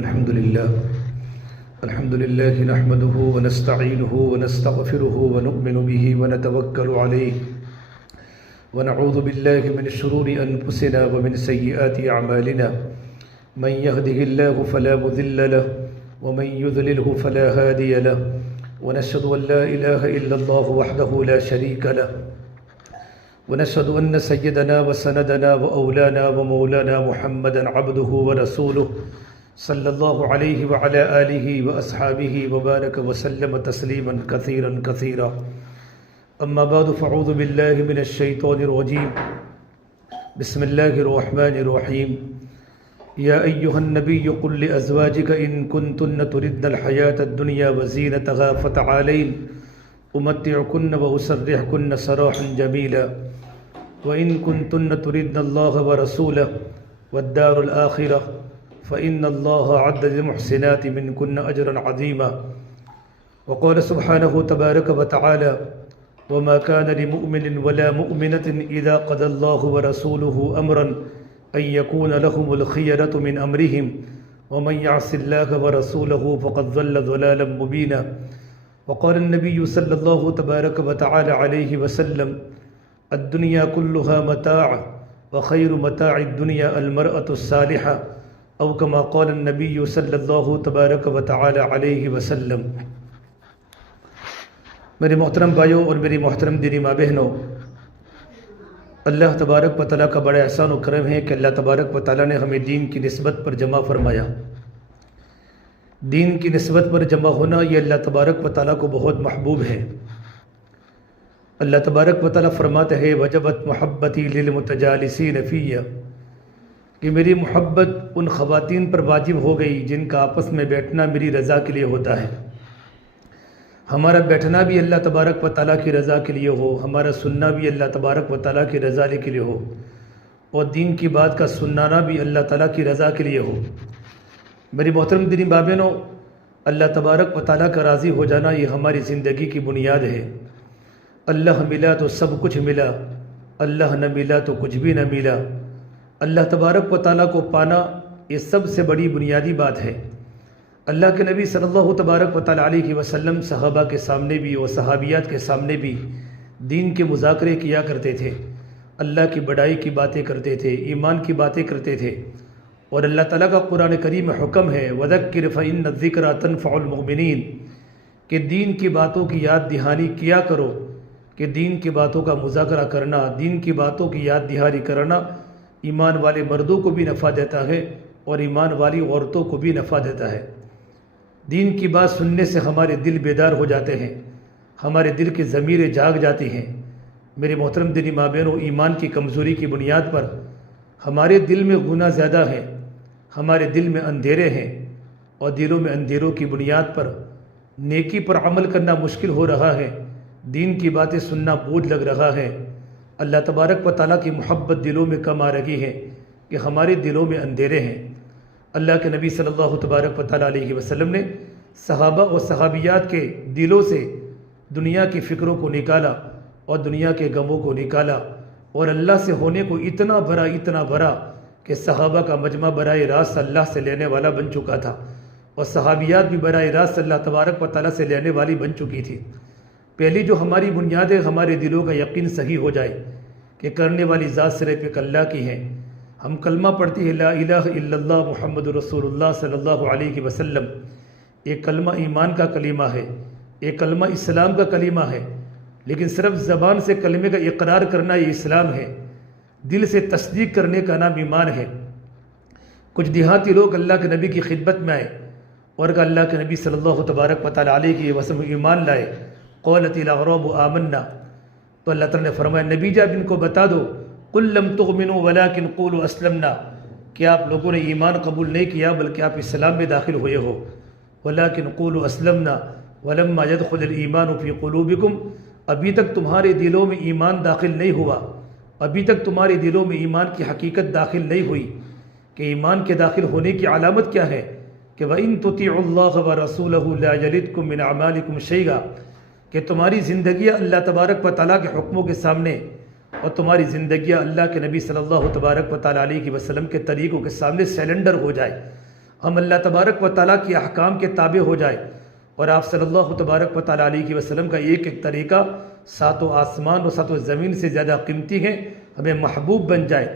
الحمد لله نحمده ونستعينه ونستغفره ونؤمن به ونتوكل عليه ونعوذ بالله من شرور أنفسنا ومن سيئات أعمالنا من يهده الله فلا مضل له ومن يضلله فلا هادي له ونشهد أن لا إله إلا الله وحده لا شريك له ونشهد أن سيدنا وسندنا وأولانا ومولانا محمدا عبده ورسوله صلى الله عليه وعلى آله وأصحابه وبارك وسلم تسليما كثيرا كثيرا أما بعد فأعوذ بالله من الشيطان الرجيم بسم الله الرحمن الرحيم يا أيها النبي قل لأزواجك إن كنتن تردن الحياة الدنيا وزينتها فتعالين أمتعكن وأسرحكن سراحا جميلا وإن كنتن تردن الله ورسوله والدار الآخرة فإن الله أعد للمحسنات منكن أجرا عظيما وقال سبحانه تبارك وتعالى وما كان لمؤمن ولا مؤمنة إذا قضى الله ورسوله أمرا أن يكون لهم الخيرة من أمرهم ومن يعص الله ورسوله فقد ضل ضلالا مبينا وقال النبي صلى الله تبارك وتعالى عليه وسلم الدنيا كلها متاع وخير متاع الدنيا المرأة الصالحة او كما قال النبی صلی اللہ تبارک و تعالی علیہ وسلم۔ میرے محترم بھائیوں اور میری محترم دینی ماں بہنوں، اللہ تبارک و تعالیٰ کا بڑا احسان و کرم ہے کہ اللہ تبارک و تعالیٰ نے ہمیں دین کی نسبت پر جمع فرمایا۔ دین کی نسبت پر جمع ہونا یہ اللہ تبارک و تعالیٰ کو بہت محبوب ہے۔ اللہ تبارک و تعالیٰ فرماتے ہیں وجبت محبتی للمتجالسین فیہ، کہ میری محبت ان خواتین پر واجب ہو گئی جن کا آپس میں بیٹھنا میری رضا کے لیے ہوتا ہے۔ ہمارا بیٹھنا بھی اللہ تبارک و تعالیٰ کی رضا کے لیے ہو، ہمارا سننا بھی اللہ تبارک و تعالیٰ کی رضا کے لیے ہو، اور دین کی بات کا سنانا بھی اللہ تعالیٰ کی رضا کے لیے ہو۔ میری محترم دینی ماں بہنوں، اللہ تبارک و تعالیٰ کا راضی ہو جانا یہ ہماری زندگی کی بنیاد ہے۔ اللہ ملا تو سب کچھ ملا، اللہ نہ ملا تو کچھ بھی نہ ملا۔ اللہ تبارک و تعالیٰ کو پانا یہ سب سے بڑی بنیادی بات ہے۔ اللہ کے نبی صلی اللہ تبارک و تعالیٰ علیہ وسلم صحابہ کے سامنے بھی اور صحابیات کے سامنے بھی دین کے مذاکرے کیا کرتے تھے، اللہ کی بڑائی کی باتیں کرتے تھے، ایمان کی باتیں کرتے تھے، اور اللہ تعالیٰ کا قرآن کریم میں حکم ہے وَذَكِّرْ فَإِنَّ الذِّكْرَى تَنفَعُ الْمُؤْمِنِينَ، کہ دین کی باتوں کی یاد دہانی کیا کرو، کہ دین کی باتوں کا مذاکرہ کرنا، دین کی باتوں کی یاد دہانی کرنا ایمان والے مردوں کو بھی نفع دیتا ہے اور ایمان والی عورتوں کو بھی نفع دیتا ہے۔ دین کی بات سننے سے ہمارے دل بیدار ہو جاتے ہیں، ہمارے دل کی ضمیریں جاگ جاتی ہیں۔ میرے محترم دینی ماں بہنوں، ایمان کی کمزوری کی بنیاد پر ہمارے دل میں گناہ زیادہ ہے، ہمارے دل میں اندھیرے ہیں، اور دلوں میں اندھیروں کی بنیاد پر نیکی پر عمل کرنا مشکل ہو رہا ہے، دین کی باتیں سننا بوجھ لگ رہا ہے۔ اللہ تبارک و تعالیٰ کی محبت دلوں میں کم آ رہی ہے کہ ہمارے دلوں میں اندھیرے ہیں۔ اللہ کے نبی صلی اللہ تبارک و تعالیٰ علیہ وسلم نے صحابہ اور صحابیات کے دلوں سے دنیا کی فکروں کو نکالا اور دنیا کے غموں کو نکالا، اور اللہ سے ہونے کو اتنا بھرا کہ صحابہ کا مجمع براہ راست اللہ سے لینے والا بن چکا تھا، اور صحابیات بھی براہ راست اللہ تبارک و تعالیٰ سے لینے والی بن چکی تھی۔ پہلی جو ہماری بنیاد ہے، ہمارے دلوں کا یقین صحیح ہو جائے کہ کرنے والی ذات صرف ایک اللہ کی ہے۔ ہم کلمہ پڑھتی ہے لا الہ الا اللہ محمد رسول اللہ صلی اللہ علیہ وسلم، ایک کلمہ ایمان کا کلمہ ہے، ایک کلمہ اسلام کا کلمہ ہے، لیکن صرف زبان سے کلمے کا اقرار کرنا یہ اسلام ہے، دل سے تصدیق کرنے کا نام ایمان ہے۔ کچھ دیہاتی لوگ اللہ کے نبی کی خدمت میں آئے اور کہ اللہ کے نبی صلی اللہ تبارک و تعالیٰ علیہ وسلم ایمان لائے۔ قالت الاعراب آمنا، تو اللہ تعالیٰ نے فرمایا نبی جب ان کو بتا دو قل لم تؤمنوا ولكن قولوا اسلمنا، کہ آپ لوگوں نے ایمان قبول نہیں کیا بلکہ آپ اسلام میں داخل ہوئے ہو۔ ولكن قولوا اسلمنا ولما يدخل الايمان في قلوبكم، ابھی تک تمہارے دلوں میں ایمان داخل نہیں ہوا، ابھی تک تمہارے دلوں میں ایمان کی حقیقت داخل نہیں ہوئی۔ کہ ایمان کے داخل ہونے کی علامت کیا ہے کہ وَإِن تُطِيعُوا اللَّهَ وَرَسُولَهُ لَا يَلِدْكُم مِّنْ أَعْمَالِكُمْ شَيْئًا، کہ تمہاری زندگیاں اللہ تبارک و تعالیٰ کے حکموں کے سامنے اور تمہاری زندگیاں اللہ کے نبی صلی اللہ تبارک و تعالیٰ علیہ وسلم کے طریقوں کے سامنے سیلنڈر ہو جائے، ہم اللہ تبارک و تعالیٰ کے احکام کے تابع ہو جائے، اور آپ صلی اللہ تبارک و تعالیٰ علیہ وسلم کا ایک ایک طریقہ ساتوں آسمان اور ساتوں زمین سے زیادہ قیمتی ہے، ہمیں محبوب بن جائے،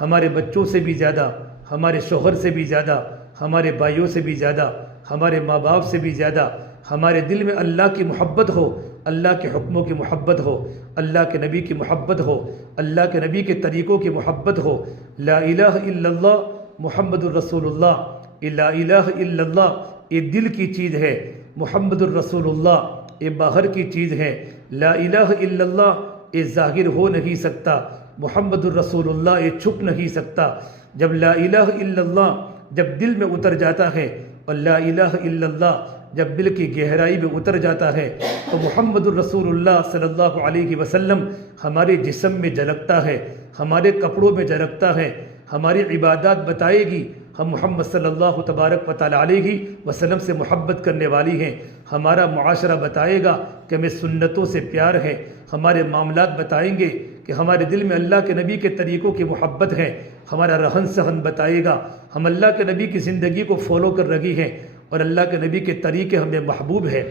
ہمارے بچوں سے بھی زیادہ، ہمارے شوہر سے بھی زیادہ، ہمارے بھائیوں سے بھی زیادہ، ہمارے ماں باپ سے بھی زیادہ ہمارے دل میں اللہ کی محبت ہو، اللہ کے حکموں کی محبت ہو، اللہ کے نبی کی محبت ہو، اللہ کے نبی کے طریقوں کی محبت ہو۔ لا الہ الا اللہ محمد الرسول اللہ، لا الہ الا اللہ یہ دل کی چیز ہے، محمد الرسول اللہ یہ باہر کی چیز ہے، لا الہ الا اللہ یہ ظاہر ہو نہیں سکتا، محمد الرسول اللہ یہ چھپ نہیں سکتا۔ جب لا الہ الا اللہ جب دل میں اتر جاتا ہے، اور لا الہ الا اللہ جب دل کی گہرائی میں اتر جاتا ہے، تو محمد الرسول اللہ صلی اللہ علیہ وسلم ہمارے جسم میں جھلکتا ہے، ہمارے کپڑوں میں جھلکتا ہے، ہماری عبادات بتائے گی ہم محمد صلی اللہ تبارک و تعالیٰ علیہ وسلم سے محبت کرنے والی ہیں، ہمارا معاشرہ بتائے گا کہ ہمیں سنتوں سے پیار ہے، ہمارے معاملات بتائیں گے کہ ہمارے دل میں اللہ کے نبی کے طریقوں کی محبت ہے، ہمارا رہن سہن بتائے گا ہم اللہ کے نبی کی زندگی کو فالو کر رہی ہیں، اور اللہ کے نبی کے طریقے ہمیں محبوب ہے۔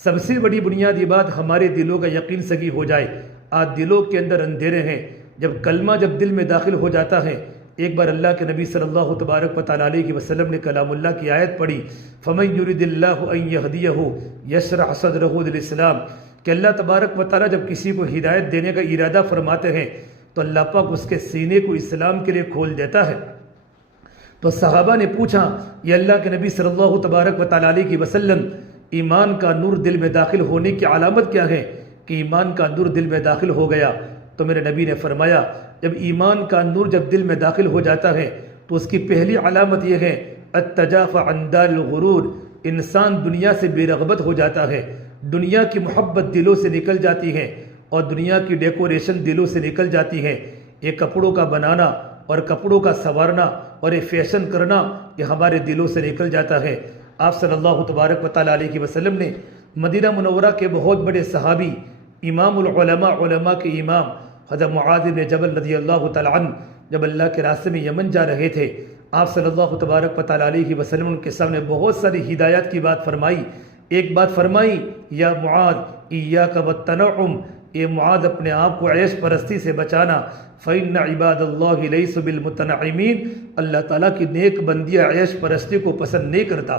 سب سے بڑی بنیادی بات ہمارے دلوں کا یقین سگی ہو جائے۔ آج دلوں کے اندر اندھیرے ہیں، جب کلمہ جب دل میں داخل ہو جاتا ہے، ایک بار اللہ کے نبی صلی اللہ تبارک و تعالیٰ علیہ وسلم نے کلام اللہ کی آیت پڑھی، فَمَن يُرِدِ اللَّهُ أَن يَهْدِيَهُ يَشْرَحْ صَدْرَهُ لِلْإِسْلَامِ کہ اللہ تبارک و تعالیٰ جب کسی کو ہدایت دینے کا ارادہ فرماتے ہیں تو اللہ پاک اس کے سینے کو اسلام کے لیے کھول دیتا ہے۔ تو صحابہ نے پوچھا، یہ اللہ کے نبی صلی اللہ تبارک و تعالیٰ علیہ وسلم ایمان کا نور دل میں داخل ہونے کی علامت کیا ہے کہ ایمان کا نور دل میں داخل ہو گیا؟ تو میرے نبی نے فرمایا جب ایمان کا نور جب دل میں داخل ہو جاتا ہے تو اس کی پہلی علامت یہ ہے التجافی عن دار الغرور، انسان دنیا سے بے رغبت ہو جاتا ہے، دنیا کی محبت دلوں سے نکل جاتی ہے، اور دنیا کی ڈیکوریشن دلوں سے نکل جاتی ہے۔ یہ کپڑوں کا بنانا اور کپڑوں کا سنوارنا اور یہ فیشن کرنا یہ ہمارے دلوں سے نکل جاتا ہے۔ آپ صلی اللہ تبارک و تعالیٰ علیہ وسلم نے مدینہ منورہ کے بہت بڑے صحابی، امام العلماء، علماء کے امام حضرت معاذ بن جبل رضی اللہ تعالیٰ عنہ جب اللہ کے راستے میں یمن جا رہے تھے، آپ صلی اللہ تبارک و تعالیٰ علیہ وسلم ان کے سامنے بہت ساری ہدایات کی بات فرمائی۔ ایک بات فرمائی، یا معاذ ایاک والتنعم، اے معاذ اپنے آپ کو عیش پرستی سے بچانا، فإن عباد اللہ لیسوا بالمتنعمین، اللہ تعالیٰ کی نیک بندیاں عیش پرستی کو پسند نہیں کرتا۔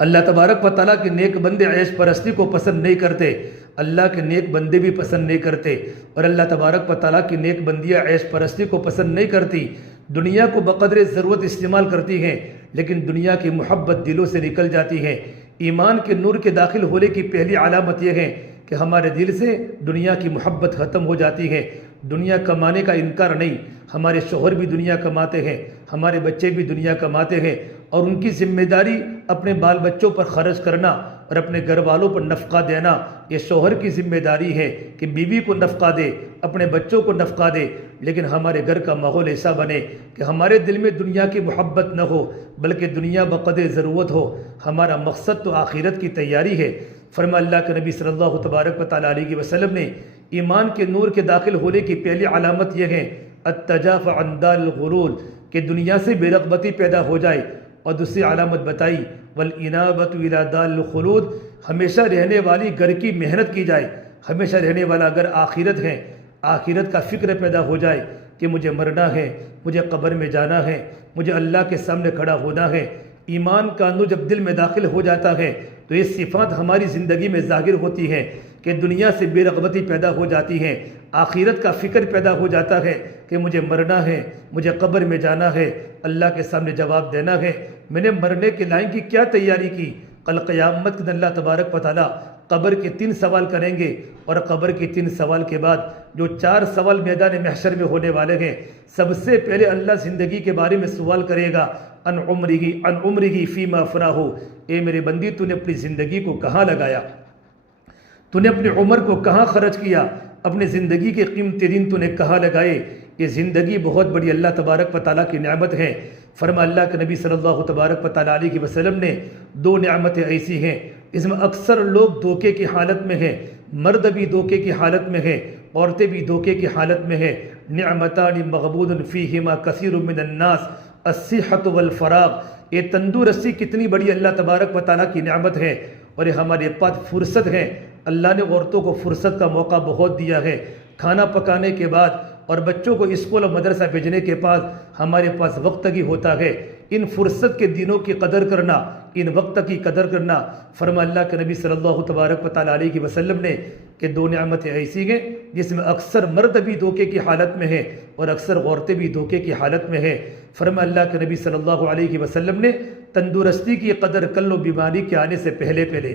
اللہ تبارک و تعالیٰ کے نیک بندے عیش پرستی کو پسند نہیں کرتے، اللہ کے نیک بندے بھی پسند نہیں کرتے، اور اللہ تبارک و تعالیٰ کی نیک بندیاں عیش پرستی کو پسند نہیں کرتی، دنیا کو بقدر ضرورت استعمال کرتی ہیں، لیکن دنیا کی محبت دلوں سے نکل جاتی ہے۔ ایمان کے نور کے داخل ہونے کی پہلی علامت یہ ہے کہ ہمارے دل سے دنیا کی محبت ختم ہو جاتی ہے۔ دنیا کمانے کا انکار نہیں، ہمارے شوہر بھی دنیا کماتے ہیں، ہمارے بچے بھی دنیا کماتے ہیں، اور ان کی ذمہ داری اپنے بال بچوں پر خرچ کرنا اور اپنے گھر والوں پر نفقہ دینا، یہ شوہر کی ذمہ داری ہے کہ بیوی کو نفقہ دے، اپنے بچوں کو نفقہ دے، لیکن ہمارے گھر کا ماحول ایسا بنے کہ ہمارے دل میں دنیا کی محبت نہ ہو، بلکہ دنیا بقدر ضرورت ہو۔ ہمارا مقصد تو آخرت کی تیاری ہے۔ فرما اللہ کے نبی صلی اللہ تبارک و تعالیٰ علیہ وسلم نے ایمان کے نور کے داخل ہونے کی پہلی علامت یہ ہے التجافی عن دار الغرور، کہ دنیا سے بے رغبتی پیدا ہو جائے، اور دوسری علامت بتائی والانابۃ الی دار الخلود، ہمیشہ رہنے والی گھر کی محنت کی جائے، ہمیشہ رہنے والا گھر آخرت ہے، آخرت کا فکر پیدا ہو جائے کہ مجھے مرنا ہے، مجھے قبر میں جانا ہے، مجھے اللہ کے سامنے کھڑا ہونا ہے۔ ایمان کا نور جب دل میں داخل ہو جاتا ہے تو یہ صفات ہماری زندگی میں ظاہر ہوتی ہیں کہ دنیا سے بے رغبتی پیدا ہو جاتی ہے، آخرت کا فکر پیدا ہو جاتا ہے کہ مجھے مرنا ہے، مجھے قبر میں جانا ہے، اللہ کے سامنے جواب دینا ہے۔ میں نے مرنے کے لائن کی کیا تیاری کی؟ کل قیامت کے دن اللہ تبارک و تعالیٰ قبر کے 3 سوال کریں گے، اور قبر کے 3 سوال کے بعد جو 4 سوال میدان محشر میں ہونے والے ہیں، سب سے پہلے اللہ زندگی کے بارے میں سوال کرے گا ان عمرہ فیما افناہ، اے میرے بندی تو نے اپنی زندگی کو کہاں لگایا، تو نے اپنی عمر کو کہاں خرچ کیا، اپنے زندگی کے قیمتی دن تو نے کہاں لگائے؟ یہ زندگی بہت بڑی اللہ تبارک و تعالیٰ کی نعمت ہے۔ فرما اللہ کے نبی صلی اللہ تبارک و تعالیٰ علیہ وسلم نے 2 نعمتیں ایسی ہیں اس میں اکثر لوگ دھوکے کی حالت میں ہیں، مرد بھی دھوکے کی حالت میں ہیں، عورتیں بھی دھوکے کی حالت میں ہیں۔ نعمتان مغبون فیہما کثیر من الناس الصحت والفراغ، یہ تندرستی کتنی بڑی اللہ تبارک و تعالیٰ کی نعمت ہے، اور یہ ہمارے پاس فرصت ہے۔ اللہ نے عورتوں کو فرصت کا موقع بہت دیا ہے۔ کھانا پکانے کے بعد اور بچوں کو اسکول اور مدرسہ بھیجنے کے بعد ہمارے پاس وقت ہی ہوتا ہے۔ ان فرصت کے دنوں کی قدر کرنا، ان وقت کی قدر کرنا، فرما اللہ کے نبی صلی اللہ تبارک و تعالیٰ علیہ وسلم نے کہ دو نعمتیں ایسی ہیں جس میں اکثر مرد بھی دھوکے کی حالت میں ہیں اور اکثر عورتیں بھی دھوکے کی حالت میں ہیں۔ فرما اللہ کے نبی صلی اللہ علیہ وسلم نے تندرستی کی قدر کر لو بیماری کے آنے سے پہلے پہلے۔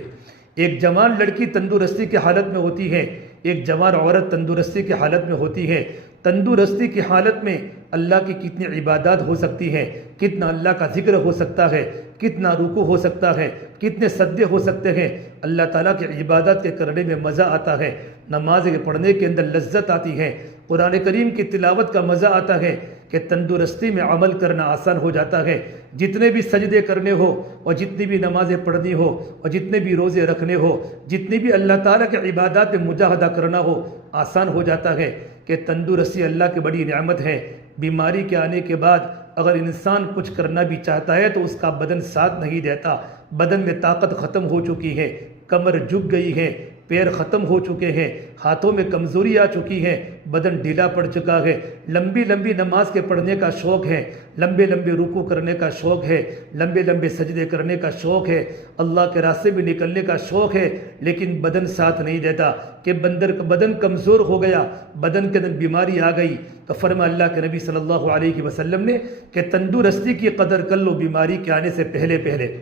ایک جوان لڑکی تندرستی کی حالت میں ہوتی ہے، ایک جوان عورت تندرستی کی حالت میں ہوتی ہے۔ تندرستی کی حالت میں اللہ کی کتنی عبادات ہو سکتی ہیں، کتنا اللہ کا ذکر ہو سکتا ہے، کتنا رکوع ہو سکتا ہے، کتنے سجدے ہو سکتے ہیں۔ اللہ تعالیٰ کی عبادات کے کرنے میں مزہ آتا ہے، نماز کے پڑھنے کے اندر لذت آتی ہے، قرآن کریم کی تلاوت کا مزہ آتا ہے کہ تندرستی میں عمل کرنا آسان ہو جاتا ہے۔ جتنے بھی سجدے کرنے ہو اور جتنی بھی نمازیں پڑھنی ہو اور جتنے بھی روزے رکھنے ہو، جتنی بھی اللہ تعالیٰ کے عبادات میں مجاہدہ کرنا ہو، آسان ہو جاتا ہے کہ تندرستی اللہ کی بڑی نعمت ہے۔ بیماری کے آنے کے بعد اگر انسان کچھ کرنا بھی چاہتا ہے تو اس کا بدن ساتھ نہیں دیتا، بدن میں طاقت ختم ہو چکی ہے، کمر جھک گئی ہے، پیر ختم ہو چکے ہیں، ہاتھوں میں کمزوری آ چکی ہے، بدن ڈھیلا پڑ چکا ہے، لمبی لمبی نماز کے پڑھنے کا شوق ہے، لمبے لمبے رکوع کرنے کا شوق ہے، لمبے لمبے سجدے کرنے کا شوق ہے، اللہ کے راستے میں نکلنے کا شوق ہے، لیکن بدن ساتھ نہیں دیتا کہ بدن کمزور ہو گیا، بدن کے اندر بیماری آ گئی۔ تو فرما اللہ کے نبی صلی اللہ علیہ وسلم نے کہ تندرستی کی قدر کر لو بیماری کے آنے سے پہلے پہلے۔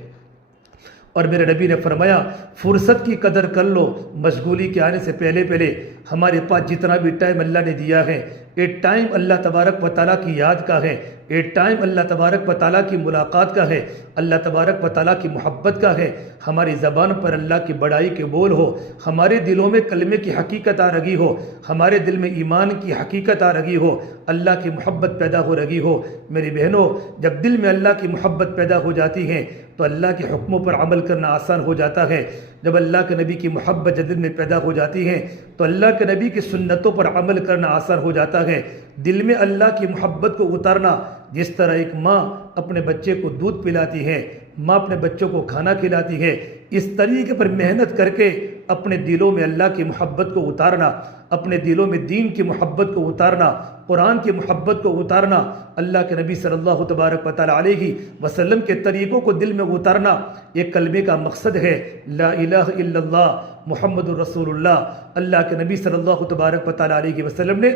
اور میرے نبی نے فرمایا فرصت کی قدر کر لو مشغولی کے آنے سے پہلے پہلے۔ ہمارے پاس جتنا بھی ٹائم اللہ نے دیا ہے، یہ ٹائم اللہ تبارک و تعالیٰ کی یاد کا ہے، یہ ٹائم اللہ تبارک و تعالیٰ کی ملاقات کا ہے، اللہ تبارک و تعالیٰ کی محبت کا ہے۔ ہماری زبان پر اللہ کی بڑائی کے بول ہو، ہمارے دلوں میں کلمے کی حقیقت آ رہی ہو، ہمارے دل میں ایمان کی حقیقت آ رہی ہو، اللہ کی محبت پیدا ہو رہی ہو۔ میری بہنوں، جب دل میں اللہ کی محبت پیدا ہو جاتی ہے تو اللہ کے حکموں پر عمل کرنا آسان ہو جاتا ہے۔ جب اللہ کے نبی کی محبت دل میں پیدا ہو جاتی ہے تو اللہ کے نبی کی سنتوں پر عمل کرنا آسان ہو جاتا ہے۔ دل میں اللہ کی محبت کو اتارنا، جس طرح ایک ماں اپنے بچے کو دودھ پلاتی ہے، ماں اپنے بچوں کو کھانا کھلاتی ہے، اس طریقے پر محنت کر کے اپنے دلوں میں اللہ کی محبت کو اتارنا، اپنے دلوں میں دین کی محبت کو اتارنا، قرآن کی محبت کو اتارنا، اللہ کے نبی صلی اللہ تبارک و تعالیٰ علیہ وسلم کے طریقوں کو دل میں اتارنا، یہ کلمے کا مقصد ہے۔ لا الہ الا اللہ محمد الرسول اللہ۔ اللہ کے نبی صلی اللہ تبارک و تعالیٰ علیہ وسلم نے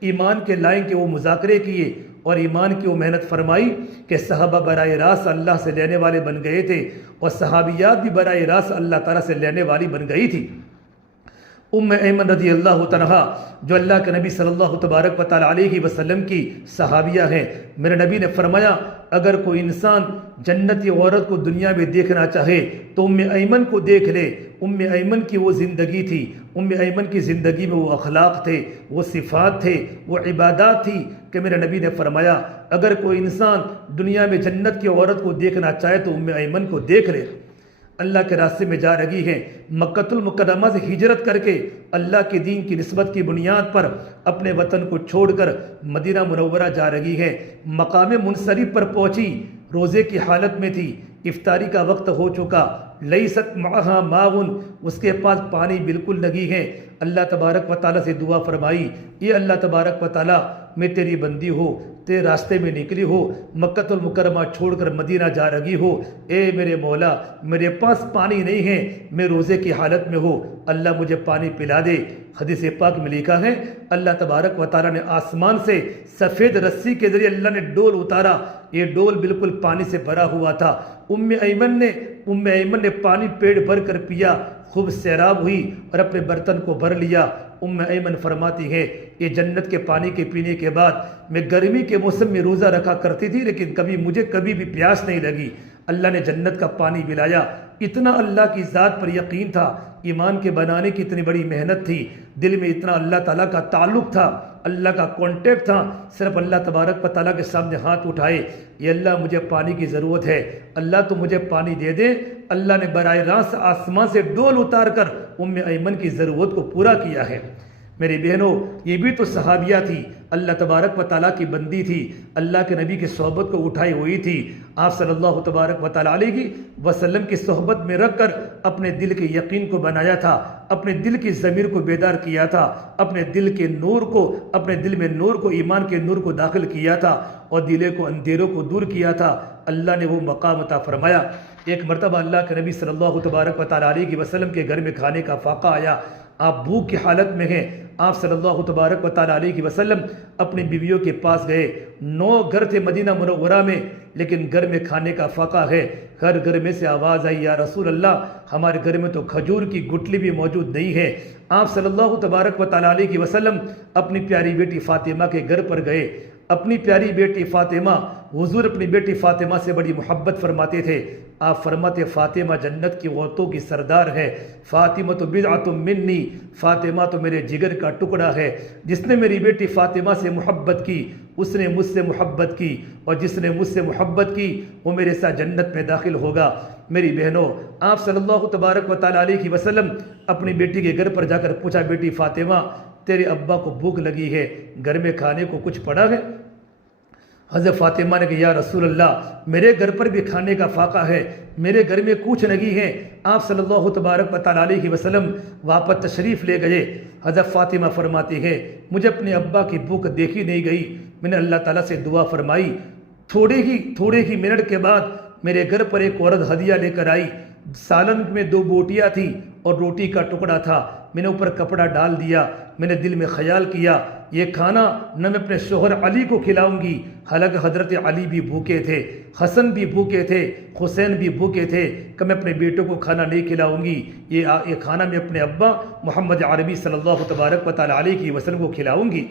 ایمان کے لائن کے وہ مذاکرے کیے اور ایمان کی وہ محنت فرمائی کہ صحابہ براہ راست اللہ سے لینے والے بن گئے تھے اور صحابیات بھی براہ راست اللہ تعالیٰ سے لینے والی بن گئی تھی۔ ایمن رضی اللہ تعالیٰ جو اللہ کے نبی صلی اللہ تبارک و تعالیٰ علیہ وسلم کی صحابیہ ہیں، میرے نبی نے فرمایا اگر کوئی انسان جنتی عورت کو دنیا میں دیکھنا چاہے تو ایمن کو دیکھ لے۔ ایمن کی وہ زندگی تھی، ایمن کی زندگی میں وہ اخلاق تھے، وہ صفات تھے، وہ عبادات تھی کہ میرے نبی نے فرمایا اگر کوئی انسان دنیا میں جنت کی عورت کو دیکھنا چاہے تو ایمن کو دیکھ لے۔ اللہ کے راستے میں جا رہی ہے، مکۃ المکرمہ سے ہجرت کر کے اللہ کے دین کی نسبت کی بنیاد پر اپنے وطن کو چھوڑ کر مدینہ منورہ جا رہی ہے۔ مقام منصرف پر پہنچی، روزے کی حالت میں تھی، افطاری کا وقت ہو چکا، لیست معہا ماؤن، اس کے پاس پانی بالکل نہیں ہے۔ اللہ تبارک و تعالیٰ سے دعا فرمائی، یہ اللہ تبارک و تعالیٰ میں تیری بندی ہو، تیرے راستے میں نکلی ہو، مکۃ المکرمہ چھوڑ کر مدینہ جا رہی ہو، اے میرے مولا میرے پاس پانی نہیں ہے، میں روزے کی حالت میں ہوں، اللہ مجھے پانی پلا دے۔ حدیث پاک میں لکھا ہے اللہ تبارک و تعالیٰ نے آسمان سے سفید رسی کے ذریعے اللہ نے ڈول اتارا، یہ ڈول بالکل پانی سے بھرا ہوا تھا۔ ایمن نے پانی پیٹ بھر کر پیا، خوب سیراب ہوئی اور اپنے برتن کو بھر لیا۔ ایمن فرماتی ہے یہ جنت کے پانی کے پینے کے بعد میں گرمی کے موسم میں روزہ رکھا کرتی تھی لیکن مجھے کبھی بھی پیاس نہیں لگی۔ اللہ نے جنت کا پانی پلایا، اتنا اللہ کی ذات پر یقین تھا، ایمان کے بنانے کی اتنی بڑی محنت تھی، دل میں اتنا اللہ تعالیٰ کا تعلق تھا، اللہ کا کانٹیکٹ تھا، صرف اللہ تبارک و تعالیٰ کے سامنے ہاتھ اٹھائے، یہ اللہ مجھے پانی کی ضرورت ہے، اللہ تو مجھے پانی دے دے۔ اللہ نے براہ راست آسمان سے ڈول اتار کر ایمن کی ضرورت کو پورا کیا ہے۔ میری بہنوں، یہ بھی تو صحابیہ تھی، اللہ تبارک و تعالیٰ کی بندی تھی، اللہ کے نبی کی صحبت کو اٹھائی ہوئی تھی، آپ صلی اللہ تبارک و تعالیٰ علیہ وسلم کی صحبت میں رکھ کر اپنے دل کے یقین کو بنایا تھا، اپنے دل کی ضمیر کو بیدار کیا تھا، اپنے دل کے نور کو، اپنے دل میں نور کو، ایمان کے نور کو داخل کیا تھا اور دلے کو اندھیروں کو دور کیا تھا۔ اللہ نے وہ مقام عطا فرمایا۔ ایک مرتبہ اللہ کے نبی صلی اللہ تبارک و تعالیٰ علیہ وسلم کے گھر میں کھانے کا فاقہ آیا، آپ بھوک کی حالت میں ہیں، آپ صلی اللہ تبارک و تعالیٰ علیہ وسلم اپنی بیویوں کے پاس گئے، 9 گھر تھے مدینہ منورہ میں، لیکن گھر میں کھانے کا فاقہ ہے۔ ہر گھر میں سے آواز آئی، یا رسول اللہ، ہمارے گھر میں تو کھجور کی گٹلی بھی موجود نہیں ہے۔ آپ صلی اللہ تبارک و تعالیٰ علیہ وسلم اپنی پیاری بیٹی فاطمہ کے گھر پر گئے۔ اپنی پیاری بیٹی فاطمہ، حضور اپنی بیٹی فاطمہ سے بڑی محبت فرماتے تھے۔ آپ فرماتے، فاطمہ جنت کی عورتوں کی سردار ہے، فاطمہ تو بضعۃ منی، فاطمہ تو میرے جگر کا ٹکڑا ہے۔ جس نے میری بیٹی فاطمہ سے محبت کی اس نے مجھ سے محبت کی، اور جس نے مجھ سے محبت کی وہ میرے ساتھ جنت میں داخل ہوگا۔ میری بہنوں، آپ صلی اللہ تبارک و تعالیٰ علیہ وسلم اپنی بیٹی کے گھر پر جا کر پوچھا، بیٹی فاطمہ، تیرے ابا کو بھوک لگی ہے، گھر میں کھانے کو کچھ پڑا ہے؟ حضرت فاطمہ نے کہا، یا رسول اللہ، میرے گھر پر بھی کھانے کا فاقہ ہے، میرے گھر میں کچھ نہیں ہے۔ آپ صلی اللہ تبارک و تعالیٰ علیہ وسلم واپس تشریف لے گئے۔ حضرت فاطمہ فرماتی ہے، مجھے اپنے ابا کی بھوک دیکھی نہیں گئی، میں نے اللہ تعالیٰ سے دعا فرمائی، تھوڑے ہی منٹ کے بعد میرے گھر پر ایک عورت ہدیہ لے کر آئی، سالن میں 2 بوٹیاں تھیں اور روٹی کا ٹکڑا تھا۔ میں نے اوپر کپڑا ڈال دیا، میں نے دل میں خیال کیا، یہ کھانا نہ میں اپنے شوہر علی کو کھلاؤں گی، حالانکہ حضرت علی بھی بھوکے تھے، حسن بھی بھوکے تھے، حسین بھی بھوکے تھے، کہ میں اپنے بیٹوں کو کھانا نہیں کھلاؤں گی، یہ کھانا میں اپنے ابا محمد عربی صلی اللہ تبارک و تعالیٰ علیہ وسلم کو کھلاؤں گی۔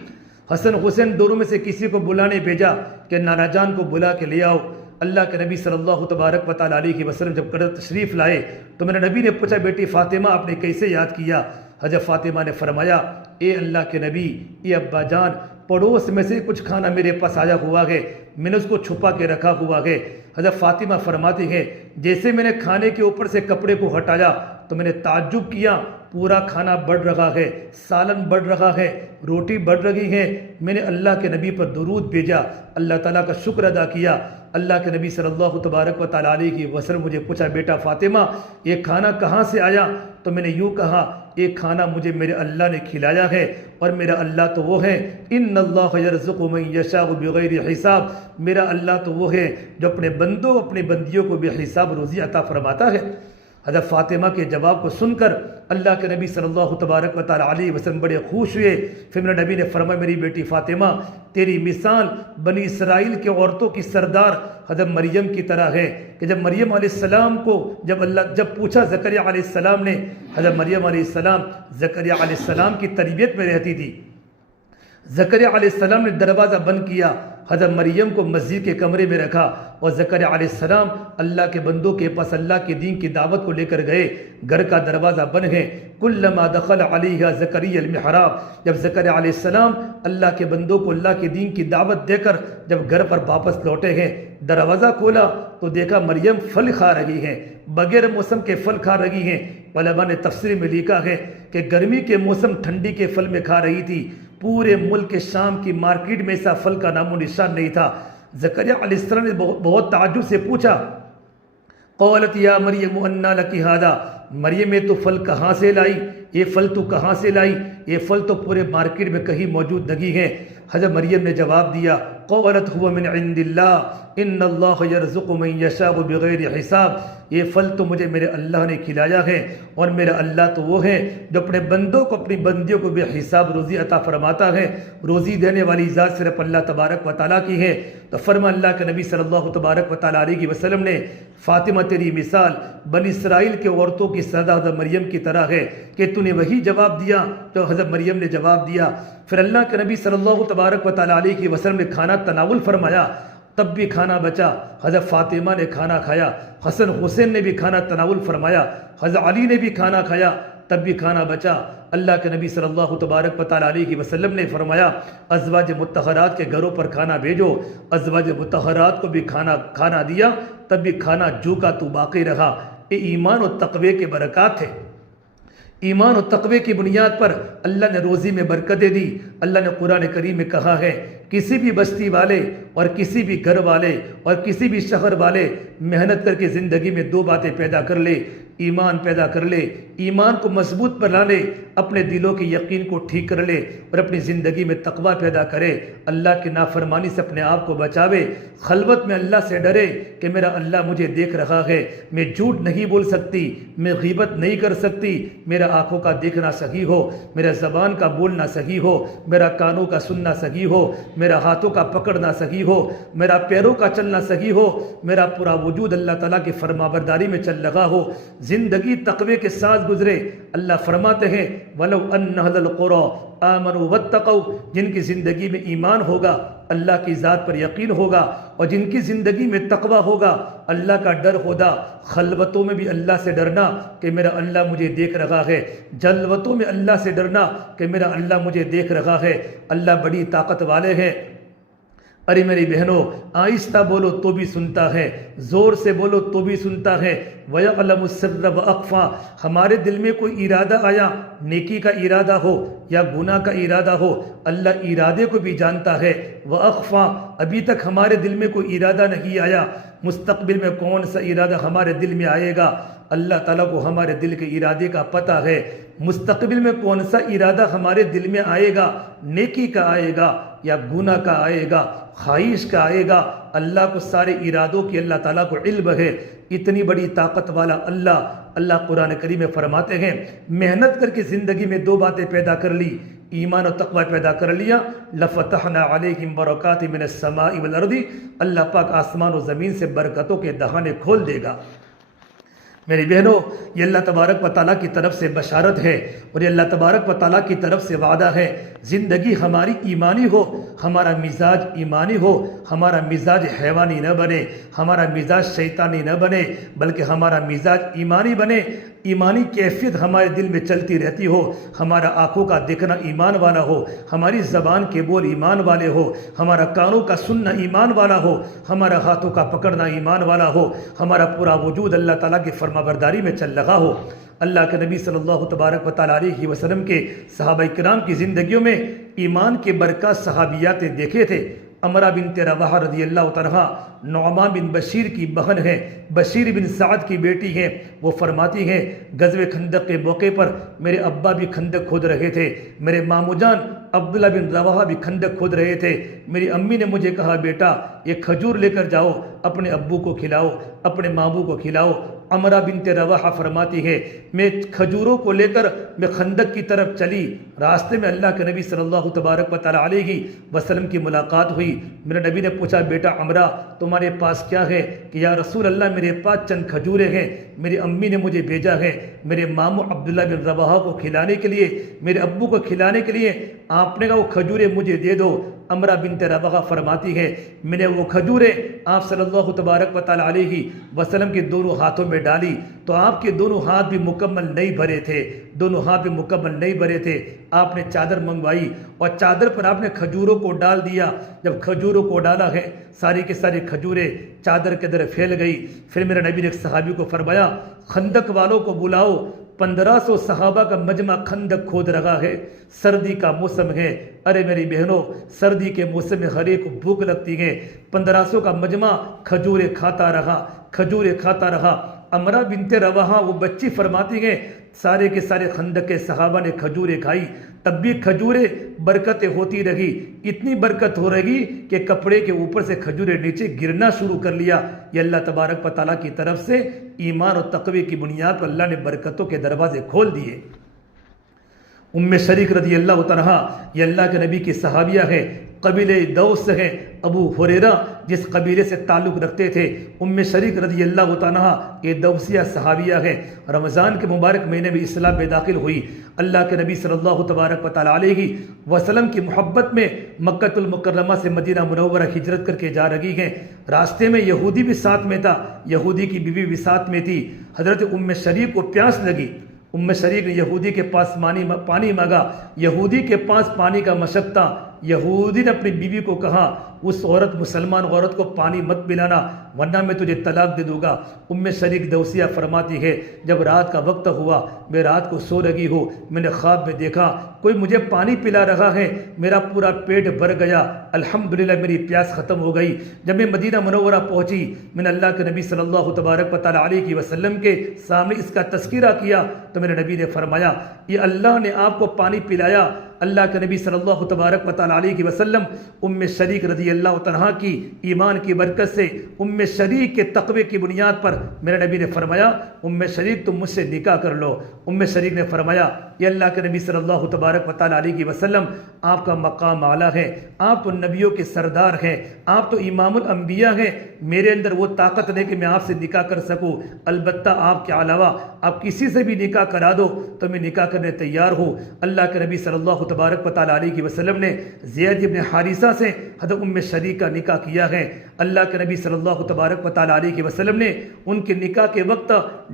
حسن حسین دونوں میں سے کسی کو بلانے بھیجا کہ نانا جان کو بلا کے لے آؤ۔ اللہ کے نبی صلی اللہ تبارک و تعالیٰ علیہ وسلم جب تشریف لائے تو میرے نبی نے پوچھا، بیٹی فاطمہ، آپ نے کیسے یاد کیا؟ حضرت فاطمہ نے فرمایا، اے اللہ کے نبی، اے ابا جان، پڑوس میں سے کچھ کھانا میرے پاس آیا ہوا ہے، میں نے اس کو چھپا کے رکھا ہوا ہے۔ حضرت فاطمہ فرماتی ہے، جیسے میں نے کھانے کے اوپر سے کپڑے کو ہٹایا تو میں نے تعجب کیا، پورا کھانا بڑھ رہا ہے، سالن بڑھ رہا ہے، روٹی بڑھ رہی ہے۔ میں نے اللہ کے نبی پر درود بھیجا، اللہ تعالیٰ کا شکر ادا کیا۔ اللہ کے نبی صلی اللہ تبارک و تعالیٰ علیہ وسلم مجھے پوچھا، بیٹا فاطمہ، یہ کھانا کہاں سے آیا؟ تو میں نے یوں کہا، یہ کھانا مجھے میرے اللہ نے کھلایا ہے، اور میرا اللہ تو وہ ہے، ان اللہ یرزق من یشاء بغیر حساب، میرا اللہ تو وہ ہے جو اپنے بندوں، اپنے بندیوں کو بے حساب روزی عطا فرماتا ہے۔ حضرت فاطمہ کے جواب کو سن کر اللہ کے نبی صلی اللہ تبارک و تعالیٰ علیہ وسلم بڑے خوش ہوئے۔ پھر میرے نبی نے فرمایا، میری بیٹی فاطمہ، تیری مثال بنی اسرائیل کے عورتوں کی سردار حضرت مریم کی طرح ہے، کہ جب مریم علیہ السلام کو جب پوچھا زکریا علیہ السلام نے، حضرت مریم علیہ السلام زکریا علیہ السلام کی تربیت میں رہتی تھی۔ زکریا علیہ السلام نے دروازہ بند کیا، حضرت مریم کو مسجد کے کمرے میں رکھا، اور زکریا علیہ السلام اللہ کے بندوں کے پاس اللہ کے دین کی دعوت کو لے کر گئے۔ گھر کا دروازہ بند ہے، کلما دخل علیہ زکریا المحراب، جب زکریا علیہ السلام اللہ کے بندوں کو اللہ کے دین کی دعوت دے کر جب گھر پر واپس لوٹے ہیں، دروازہ کھولا تو دیکھا مریم پھل کھا رہی ہیں، بغیر موسم کے پھل کھا رہی ہیں۔ علماء نے تفسیر میں لکھا ہے کہ گرمی کے موسم ٹھنڈی کے پھل میں کھا رہی تھی، پورے ملک کے شام کی مارکیٹ میں ایسا پھل کا نام و نشان نہیں تھا۔ زکریا علیہ السلام نے بہت تعجب سے پوچھا، قالت یا مریم انا لکی ھذا، مریم یہ تو پھل کہاں سے لائی؟ یہ پھل تو کہاں سے لائی؟ یہ پھل تو پورے مارکیٹ میں کہیں موجود نہیں ہے۔ حضرت مریم نے جواب دیا، قالت هو من عند اللہ ان اللہ یرزق من یشاء بغیر حساب، یہ پھل تو مجھے میرے اللہ نے کھلایا ہے، اور میرا اللہ تو وہ ہے جو اپنے بندوں کو، اپنی بندیوں کو بے حساب روزی عطا فرماتا ہے۔ روزی دینے والی ذات صرف اللہ تبارک و تعالیٰ کی ہے۔ تو فرما اللہ کے نبی صلی اللہ تبارک و تعالیٰ علیہ وسلم نے، فاطمہ تیری مثال بنی اسرائیل کے عورتوں کی سردار حضرت مریم کی طرح ہے، کہ تو نے وہی جواب دیا تو حضرت مریم نے جواب دیا۔ پھر اللہ کے نبی صلی اللہ تبارک و تعالیٰ علیہ وسلم نے کھانا تناول فرمایا، تب بھی کھانا بچا، حضرت فاطمہ نے کھانا کھایا، حسن حسین نے بھی کھانا تناول فرمایا، حضرت علی نے بھی کھانا کھایا، تب بھی کھانا بچا۔ اللہ کے نبی صلی اللہ تبارک و تعالیٰ علیہ وسلم نے فرمایا، ازواج مطہرات کے گھروں پر کھانا بھیجو۔ ازواج مطہرات کو بھی کھانا دیا، تب بھی کھانا جو کا تو باقی رہا۔ یہ ایمان و تقوی کے برکات ہے، ایمان و تقوی کی بنیاد پر اللہ نے روزی میں برکتیں دی۔ اللہ نے قرآن کریم میں کہا ہے کسی بھی بستی والے اور کسی بھی گھر والے اور کسی بھی شہر والے محنت کر کے زندگی میں دو باتیں پیدا کر لے، ایمان پیدا کر لے، ایمان کو مضبوط بنا لے، اپنے دلوں کے یقین کو ٹھیک کر لے اور اپنی زندگی میں تقوی پیدا کرے، اللہ کی نافرمانی سے اپنے آپ کو بچاوے، خلوت میں اللہ سے ڈرے کہ میرا اللہ مجھے دیکھ رہا ہے، میں جھوٹ نہیں بول سکتی، میں غیبت نہیں کر سکتی، میرا آنکھوں کا دیکھنا صحیح ہو، میرا زبان کا بولنا صحیح ہو، میرا کانوں کا سننا صحیح ہو، میرا ہاتھوں کا پکڑنا صحیح ہو، میرا پیروں کا چلنا صحیح ہو، میرا پورا وجود اللہ تعالیٰ کی فرمانبرداری میں چل رہا ہو، زندگی تقوی کے ساتھ گزرے۔ اللہ فرماتے ہیں وَلَوْ أَنَّ أَهْلَ الْقُرَىٰ آمَنُوا وَاتَّقَوْا، جن کی زندگی میں ایمان ہوگا، اللہ کی ذات پر یقین ہوگا، اور جن کی زندگی میں تقوی ہوگا، اللہ کا ڈر ہوگا، خلوتوں میں بھی اللہ سے ڈرنا کہ میرا اللہ مجھے دیکھ رہا ہے، جلوتوں میں اللہ سے ڈرنا کہ میرا اللہ مجھے دیکھ رہا ہے، اللہ بڑی طاقت والے ہیں۔ ارے میری بہنوں، آہستہ بولو تو بھی سنتا ہے، زور سے بولو تو بھی سنتا ہے۔ وَيَعْلَمُ السِّرَّ وَأَخْفَى، ہمارے دل میں کوئی ارادہ آیا، نیکی کا ارادہ ہو یا گناہ کا ارادہ ہو، اللہ ارادے کو بھی جانتا ہے۔ وَأَخْفَى، ابھی تک ہمارے دل میں کوئی ارادہ نہیں آیا، مستقبل میں کون سا ارادہ ہمارے دل میں آئے گا، اللہ تعالیٰ کو ہمارے دل کے ارادے کا پتہ ہے۔ مستقبل میں کون سا ارادہ ہمارے دل میں آئے گا، نیکی کا آئے گا یا گناہ کا آئے گا، خواہش کا آئے گا، اللہ کو سارے ارادوں کی اللہ تعالیٰ کو علم ہے۔ اتنی بڑی طاقت والا اللہ قرآن کریم میں فرماتے ہیں محنت کر کے زندگی میں دو باتیں پیدا کر لی، ایمان و تقوی پیدا کر لیا، لَفَتَحْنَا عَلَيْهِمْ بَرَكَاتٍ مِنَ السَّمَاءِ وَالْأَرْضِ، اللہ پاک آسمان و زمین سے برکتوں کے دہانے کھول دے گا۔ میری بہنوں، یہ اللہ تبارک و تعالیٰ کی طرف سے بشارت ہے اور یہ اللہ تبارک و تعالیٰ کی طرف سے وعدہ ہے۔ زندگی ہماری ایمانی ہو، ہمارا مزاج ایمانی ہو، ہمارا مزاج حیوانی نہ بنے، ہمارا مزاج شیطانی نہ بنے، بلکہ ہمارا مزاج ایمانی بنے، ایمانی کیفیت ہمارے دل میں چلتی رہتی ہو، ہمارا آنکھوں کا دیکھنا ایمان والا ہو، ہماری زبان کے بول ایمان والے ہو، ہمارا کانوں کا سننا ایمان والا ہو، ہمارا ہاتھوں کا پکڑنا ایمان والا ہو، ہمارا پورا وجود اللہ تعالیٰ کی فرمانبرداری میں چل رہا ہو۔ اللہ کے نبی صلی اللہ تبارک و تعالیٰ علیہ وسلم کے صحابہ کرام کی زندگیوں میں ایمان کے برکات صحابیات دیکھے تھے۔ امرہ بنت رواحہ رضی اللہ عنہا نعمان بن بشیر کی بہن ہیں، بشیر بن سعد کی بیٹی ہیں، وہ فرماتی ہیں غزوہ خندق کے موقع پر میرے ابا بھی خندق کھود رہے تھے، میرے مامو جان عبداللہ بن رواحہ بھی خندق کھود رہے تھے، میری امی نے مجھے کہا بیٹا یہ کھجور لے کر جاؤ، اپنے ابو کو کھلاؤ، اپنے ماموں کو کھلاؤ۔ امرہ بنت رواحہ فرماتی ہے میں کھجوروں کو لے کر میں خندق کی طرف چلی، راستے میں اللہ کے نبی صلی اللہ تبارک و تعالیٰ علیہ وسلم کی ملاقات ہوئی۔ میرے نبی نے پوچھا بیٹا امرہ تمہارے پاس کیا ہے؟ کہ یا رسول اللہ میرے پاس چند کھجوریں ہیں، میری امی نے مجھے بھیجا ہے میرے ماموں عبداللہ بن رواحہ کو کھلانے کے لیے، میرے ابو کو کھلانے کے لیے، آپ نے کہا وہ کھجوریں مجھے دے دو۔ امرہ بنت رواحہ فرماتی ہے میں نے وہ کھجوریں آپ صلی اللہ تبارک و تعالیٰ علیہ وسلم کے دونوں ہاتھوں میں ڈالی تو آپ کے دونوں ہاتھ بھی مکمل نہیں بھرے تھے، دونوں ہاتھ بھی مکمل نہیں بھرے تھے۔ آپ نے چادر منگوائی اور چادر پر آپ نے کھجوروں کو ڈال دیا، جب کھجوروں کو ڈالا ہے ساری کے ساری کھجوریں چادر کے اندر پھیل گئی۔ پھر میرے نبی نے ایک صحابی کو فرمایا خندق والوں کو بلاؤ، 1500 صحابہ کا مجمع خندق کھود رہا ہے، سردی کا موسم ہے۔ ارے میری بہنوں سردی کے موسم میں ہر ایک کو بھوک لگتی ہے، 1500 کا مجمع کھجوریں کھاتا رہا، کھجوریں کھاتا رہا۔ امرہ بنت رواحہ وہ بچی فرماتی ہیں سارے کے سارے خندق کے صحابہ نے کھجوریں کھائی، تب بھی کھجوریں برکتیں ہوتی رہی، اتنی برکت ہو رہی کہ کپڑے کے اوپر سے کھجوریں نیچے گرنا شروع کر لیا۔ یہ اللہ تبارک و تعالیٰ کی طرف سے ایمان اور تقوی کی بنیاد پر اللہ نے برکتوں کے دروازے کھول دیے۔ ام شریک رضی اللہ عنہا یہ اللہ کے نبی کی صحابیہ ہے، قبیلے دوس ہیں، ابو ہریرہ جس قبیلے سے تعلق رکھتے تھے۔ ام شریک رضی اللہ عنہا یہ دوسیہ صحابیہ ہے، رمضان کے مبارک مہینے میں اسلام میں داخل ہوئی، اللہ کے نبی صلی اللہ تبارک و تعالیٰ علیہ وسلم کی محبت میں مکہ المکرمہ سے مدینہ منورہ ہجرت کر کے جا رہی ہیں۔ راستے میں یہودی بھی ساتھ میں تھا، یہودی کی بیوی بھی ساتھ میں تھی۔ حضرت ام شریک کو پیاس لگی، ام شریک نے یہودی کے پاس پانی مانگا، یہودی کے پاس پانی کا مشق تھا، یہودی نے اپنی بیوی کو کہا اس عورت مسلمان عورت کو پانی مت پلانا ورنہ میں تجھے طلاق دے دوں گا۔ ام شریک دوسیہ فرماتی ہے جب رات کا وقت ہوا، میں رات کو سو رہی ہوں، میں نے خواب میں دیکھا کوئی مجھے پانی پلا رہا ہے، میرا پورا پیٹ بھر گیا، الحمدللہ میری پیاس ختم ہو گئی۔ جب میں مدینہ منورہ پہنچی، میں نے اللہ کے نبی صلی اللہ تبارک و تعالیٰ علیہ وسلم کے سامنے اس کا تذکرہ کیا تو میرے نبی نے فرمایا یہ اللہ نے آپ کو پانی پلایا۔ اللہ کے نبی صلی اللہ تبارک و تعالیٰ علیہ وسلم ام شریک رضی اللہ عنہا کی ایمان کی برکت سے، ام شریک کے تقوی کی بنیاد پر میرے نبی نے فرمایا ام شریک تم مجھ سے نکاح کر لو۔ ام شریک نے فرمایا یہ اللہ کے نبی صلی اللہ تبارک و تعالیٰ علیہ وسلم آپ کا مقام اعلیٰ ہے، آپ تو نبیوں کے سردار ہیں، آپ تو امام الانبیاء ہیں، میرے اندر وہ طاقت نہیں کہ میں آپ سے نکاح کر سکوں، البتہ آپ کے علاوہ آپ کسی سے بھی نکاح کرا دو تو میں نکاح کرنے تیار ہوں۔ اللہ کے نبی صلی اللہ تبارک و تعالیٰ علیہ وسلم نے زید بن حارثہ سے حضرت ام شریک کا نکاح کیا ہے۔ اللہ کے نبی صلی اللہ تبارک و تعالیٰ علیہ وسلم نے ان کے نکاح کے وقت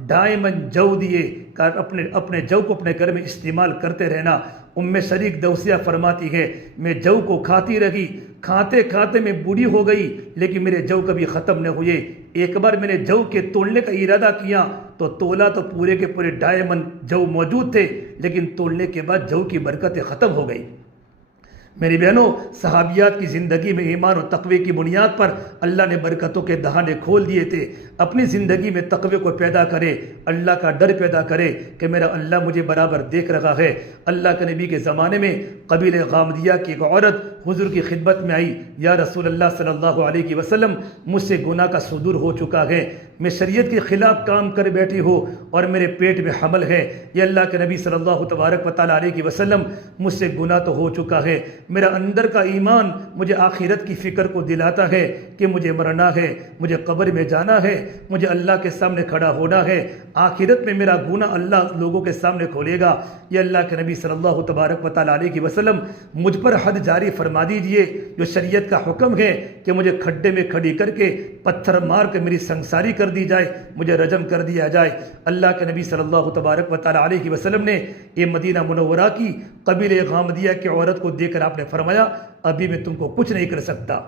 2.5 من جو دیے، اپنے جو کو اپنے گھر میں استعمال کرتے رہنا۔ ام شریک دوسیہ فرماتی ہے میں جو کو کھاتی رہی، کھاتے کھاتے میں بوڑھی ہو گئی لیکن میرے جو کبھی ختم نہ ہوئے۔ ایک بار میں نے جو کے تولنے کا ارادہ کیا تو تولا تو پورے کے پورے 2.5 من جو موجود تھے، لیکن تولنے کے بعد جو کی برکتیں ختم ہو گئی۔ میری بہنوں، صحابیات کی زندگی میں ایمان و تقوی کی بنیاد پر اللہ نے برکتوں کے دہانے کھول دیے تھے۔ اپنی زندگی میں تقوی کو پیدا کرے، اللہ کا ڈر پیدا کرے کہ میرا اللہ مجھے برابر دیکھ رہا ہے۔ اللہ کے نبی کے زمانے میں قبیلہ غامدیہ کی ایک عورت حضور کی خدمت میں آئی، یا رسول اللہ صلی اللہ علیہ وسلم مجھ سے گناہ کا صدور ہو چکا ہے، میں شریعت کے خلاف کام کر بیٹھی ہوں اور میرے پیٹ میں حمل ہے۔ یہ اللہ کے نبی صلی اللہ تبارک و تعالیٰ علیہ وسلم مجھ سے گناہ تو ہو چکا ہے، میرا اندر کا ایمان مجھے آخرت کی فکر کو دلاتا ہے کہ مجھے مرنا ہے، مجھے قبر میں جانا ہے، مجھے اللہ کے سامنے کھڑا ہونا ہے، آخرت میں میرا گناہ اللہ لوگوں کے سامنے کھولے گا۔ یہ اللہ کے نبی صلی اللہ تبارک و تعالیٰ علیہ وسلم مجھ پر حد جاری فرما دیجئے، جو شریعت کا حکم ہے کہ مجھے کھڈے میں کھڑی کر کے پتھر مار کے میری سنگساری کر دی جائے، مجھے رجم کر دیا جائے۔ اللہ کے نبی صلی اللہ تبارک و تعالیٰ علیہ وسلم نے یہ مدینہ منورہ کی قبیلہ غامدیہ کی عورت کو دیکھ کر آپ نے فرمایا ابھی میں تم کو کچھ نہیں کر سکتا۔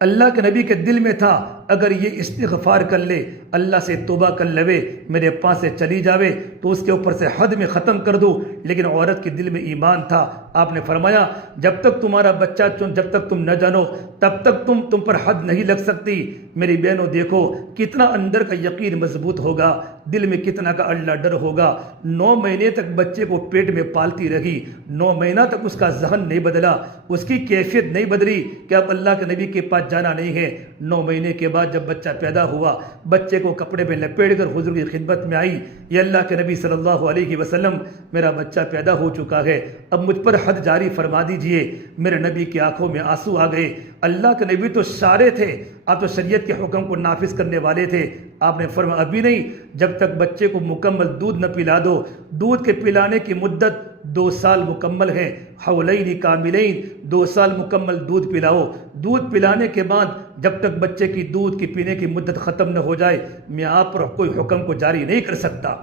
اللہ کے نبی کے دل میں تھا اگر یہ استغفار کر لے، اللہ سے توبہ کر لے، میرے پاس سے چلی جاوے تو اس کے اوپر سے حد میں ختم کر دو، لیکن عورت کے دل میں ایمان تھا۔ آپ نے فرمایا جب تک تمہارا بچہ جب تک تم نہ جانو تب تک تم پر حد نہیں لگ سکتی۔ میری بہنوں دیکھو کتنا اندر کا یقین مضبوط ہوگا، دل میں کتنا کا اللہ ڈر ہوگا۔ 9 مہینے تک بچے کو پیٹ میں پالتی رہی، 9 مہینہ تک اس کا ذہن نہیں بدلا، اس کی کیفیت نہیں بدلی کہ اب اللہ کے نبی کے پاس جانا نہیں ہے۔ 9 مہینے کے بعد جب بچہ پیدا ہوا، بچے کو کپڑے میں لپیٹ کر حضور کی خدمت میں آئی، یہ اللہ کے نبی صلی اللہ علیہ وسلم میرا بچہ پیدا ہو چکا ہے، اب مجھ پر حد جاری فرما دیجئے۔ میرے نبی کی آنکھوں میں آنسو آ گئے۔ اللہ کے نبی تو شارع تھے، آپ تو شریعت کے حکم کو نافذ کرنے والے تھے۔ آپ نے فرمایا ابھی نہیں، جب تک بچے کو مکمل دودھ نہ پلا دو۔ دودھ کے پلانے کی مدت 2 سال مکمل ہے، حولین کاملین، 2 سال مکمل دودھ پلاؤ۔ دودھ پلانے کے بعد جب تک بچے کی دودھ کی پینے کی مدت ختم نہ ہو جائے میں آپ پر کوئی حکم کو جاری نہیں کر سکتا۔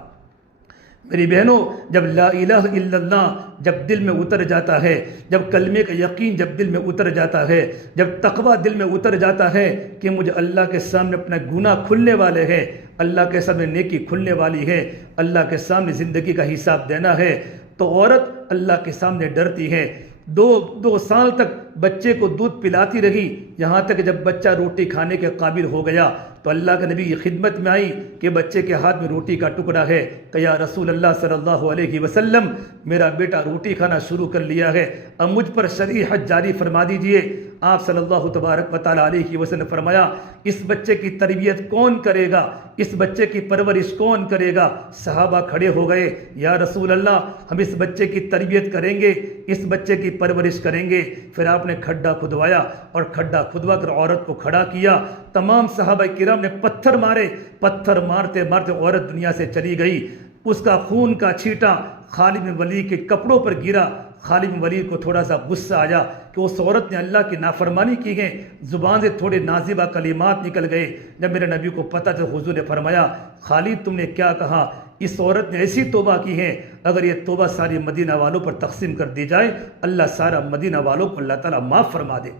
میری بہنوں، جب لا الہ الا اللہ جب دل میں اتر جاتا ہے، جب کلمے کا یقین جب دل میں اتر جاتا ہے، جب تقوی دل میں اتر جاتا ہے کہ مجھے اللہ کے سامنے اپنا گناہ کھلنے والے ہیں، اللہ کے سامنے نیکی کھلنے والی ہے، اللہ کے سامنے زندگی کا حساب دینا ہے، تو عورت اللہ کے سامنے ڈرتی ہے۔ 2 سال تک بچے کو دودھ پلاتی رہی، یہاں تک جب بچہ روٹی کھانے کے قابل ہو گیا تو اللہ کے نبی کی خدمت میں آئی کہ بچے کے ہاتھ میں روٹی کا ٹکڑا ہے، کہ یا رسول اللہ صلی اللہ علیہ وسلم میرا بیٹا روٹی کھانا شروع کر لیا ہے، اب مجھ پر شریعت جاری فرما دیجئے۔ آپ صلی اللہ تبارک و تعالیٰ علیہ وسلم نے فرمایا اس بچے کی تربیت کون کرے گا، اس بچے کی پرورش کون کرے گا؟ صحابہ کھڑے ہو گئے، یا رسول اللہ ہم اس بچے کی تربیت کریں گے، اس بچے کی پرورش کریں گے۔ پھر آپ نے کھڈا کھدوایا اور کھڈا کھدوا کر عورت کو کھڑا کیا، تمام صحابہ کرام نے پتھر مارے، پتھر مارتے مارتے عورت دنیا سے چلی گئی۔ اس کا خون کا چھینٹا خالد بن ولید کے کپڑوں پر گرا۔ خالد بن ولید کو تھوڑا سا غصہ آیا کہ اس عورت نے اللہ کی نافرمانی کی ہے، زبان سے تھوڑے نازیبہ کلمات نکل گئے۔ جب میرے نبی کو پتہ تھا، حضور نے فرمایا خالد تم نے کیا کہا؟ اس عورت نے ایسی توبہ کی ہے، اگر یہ توبہ ساری مدینہ والوں پر تقسیم کر دی جائے اللہ سارا مدینہ والوں کو اللہ تعالیٰ معاف فرما دے۔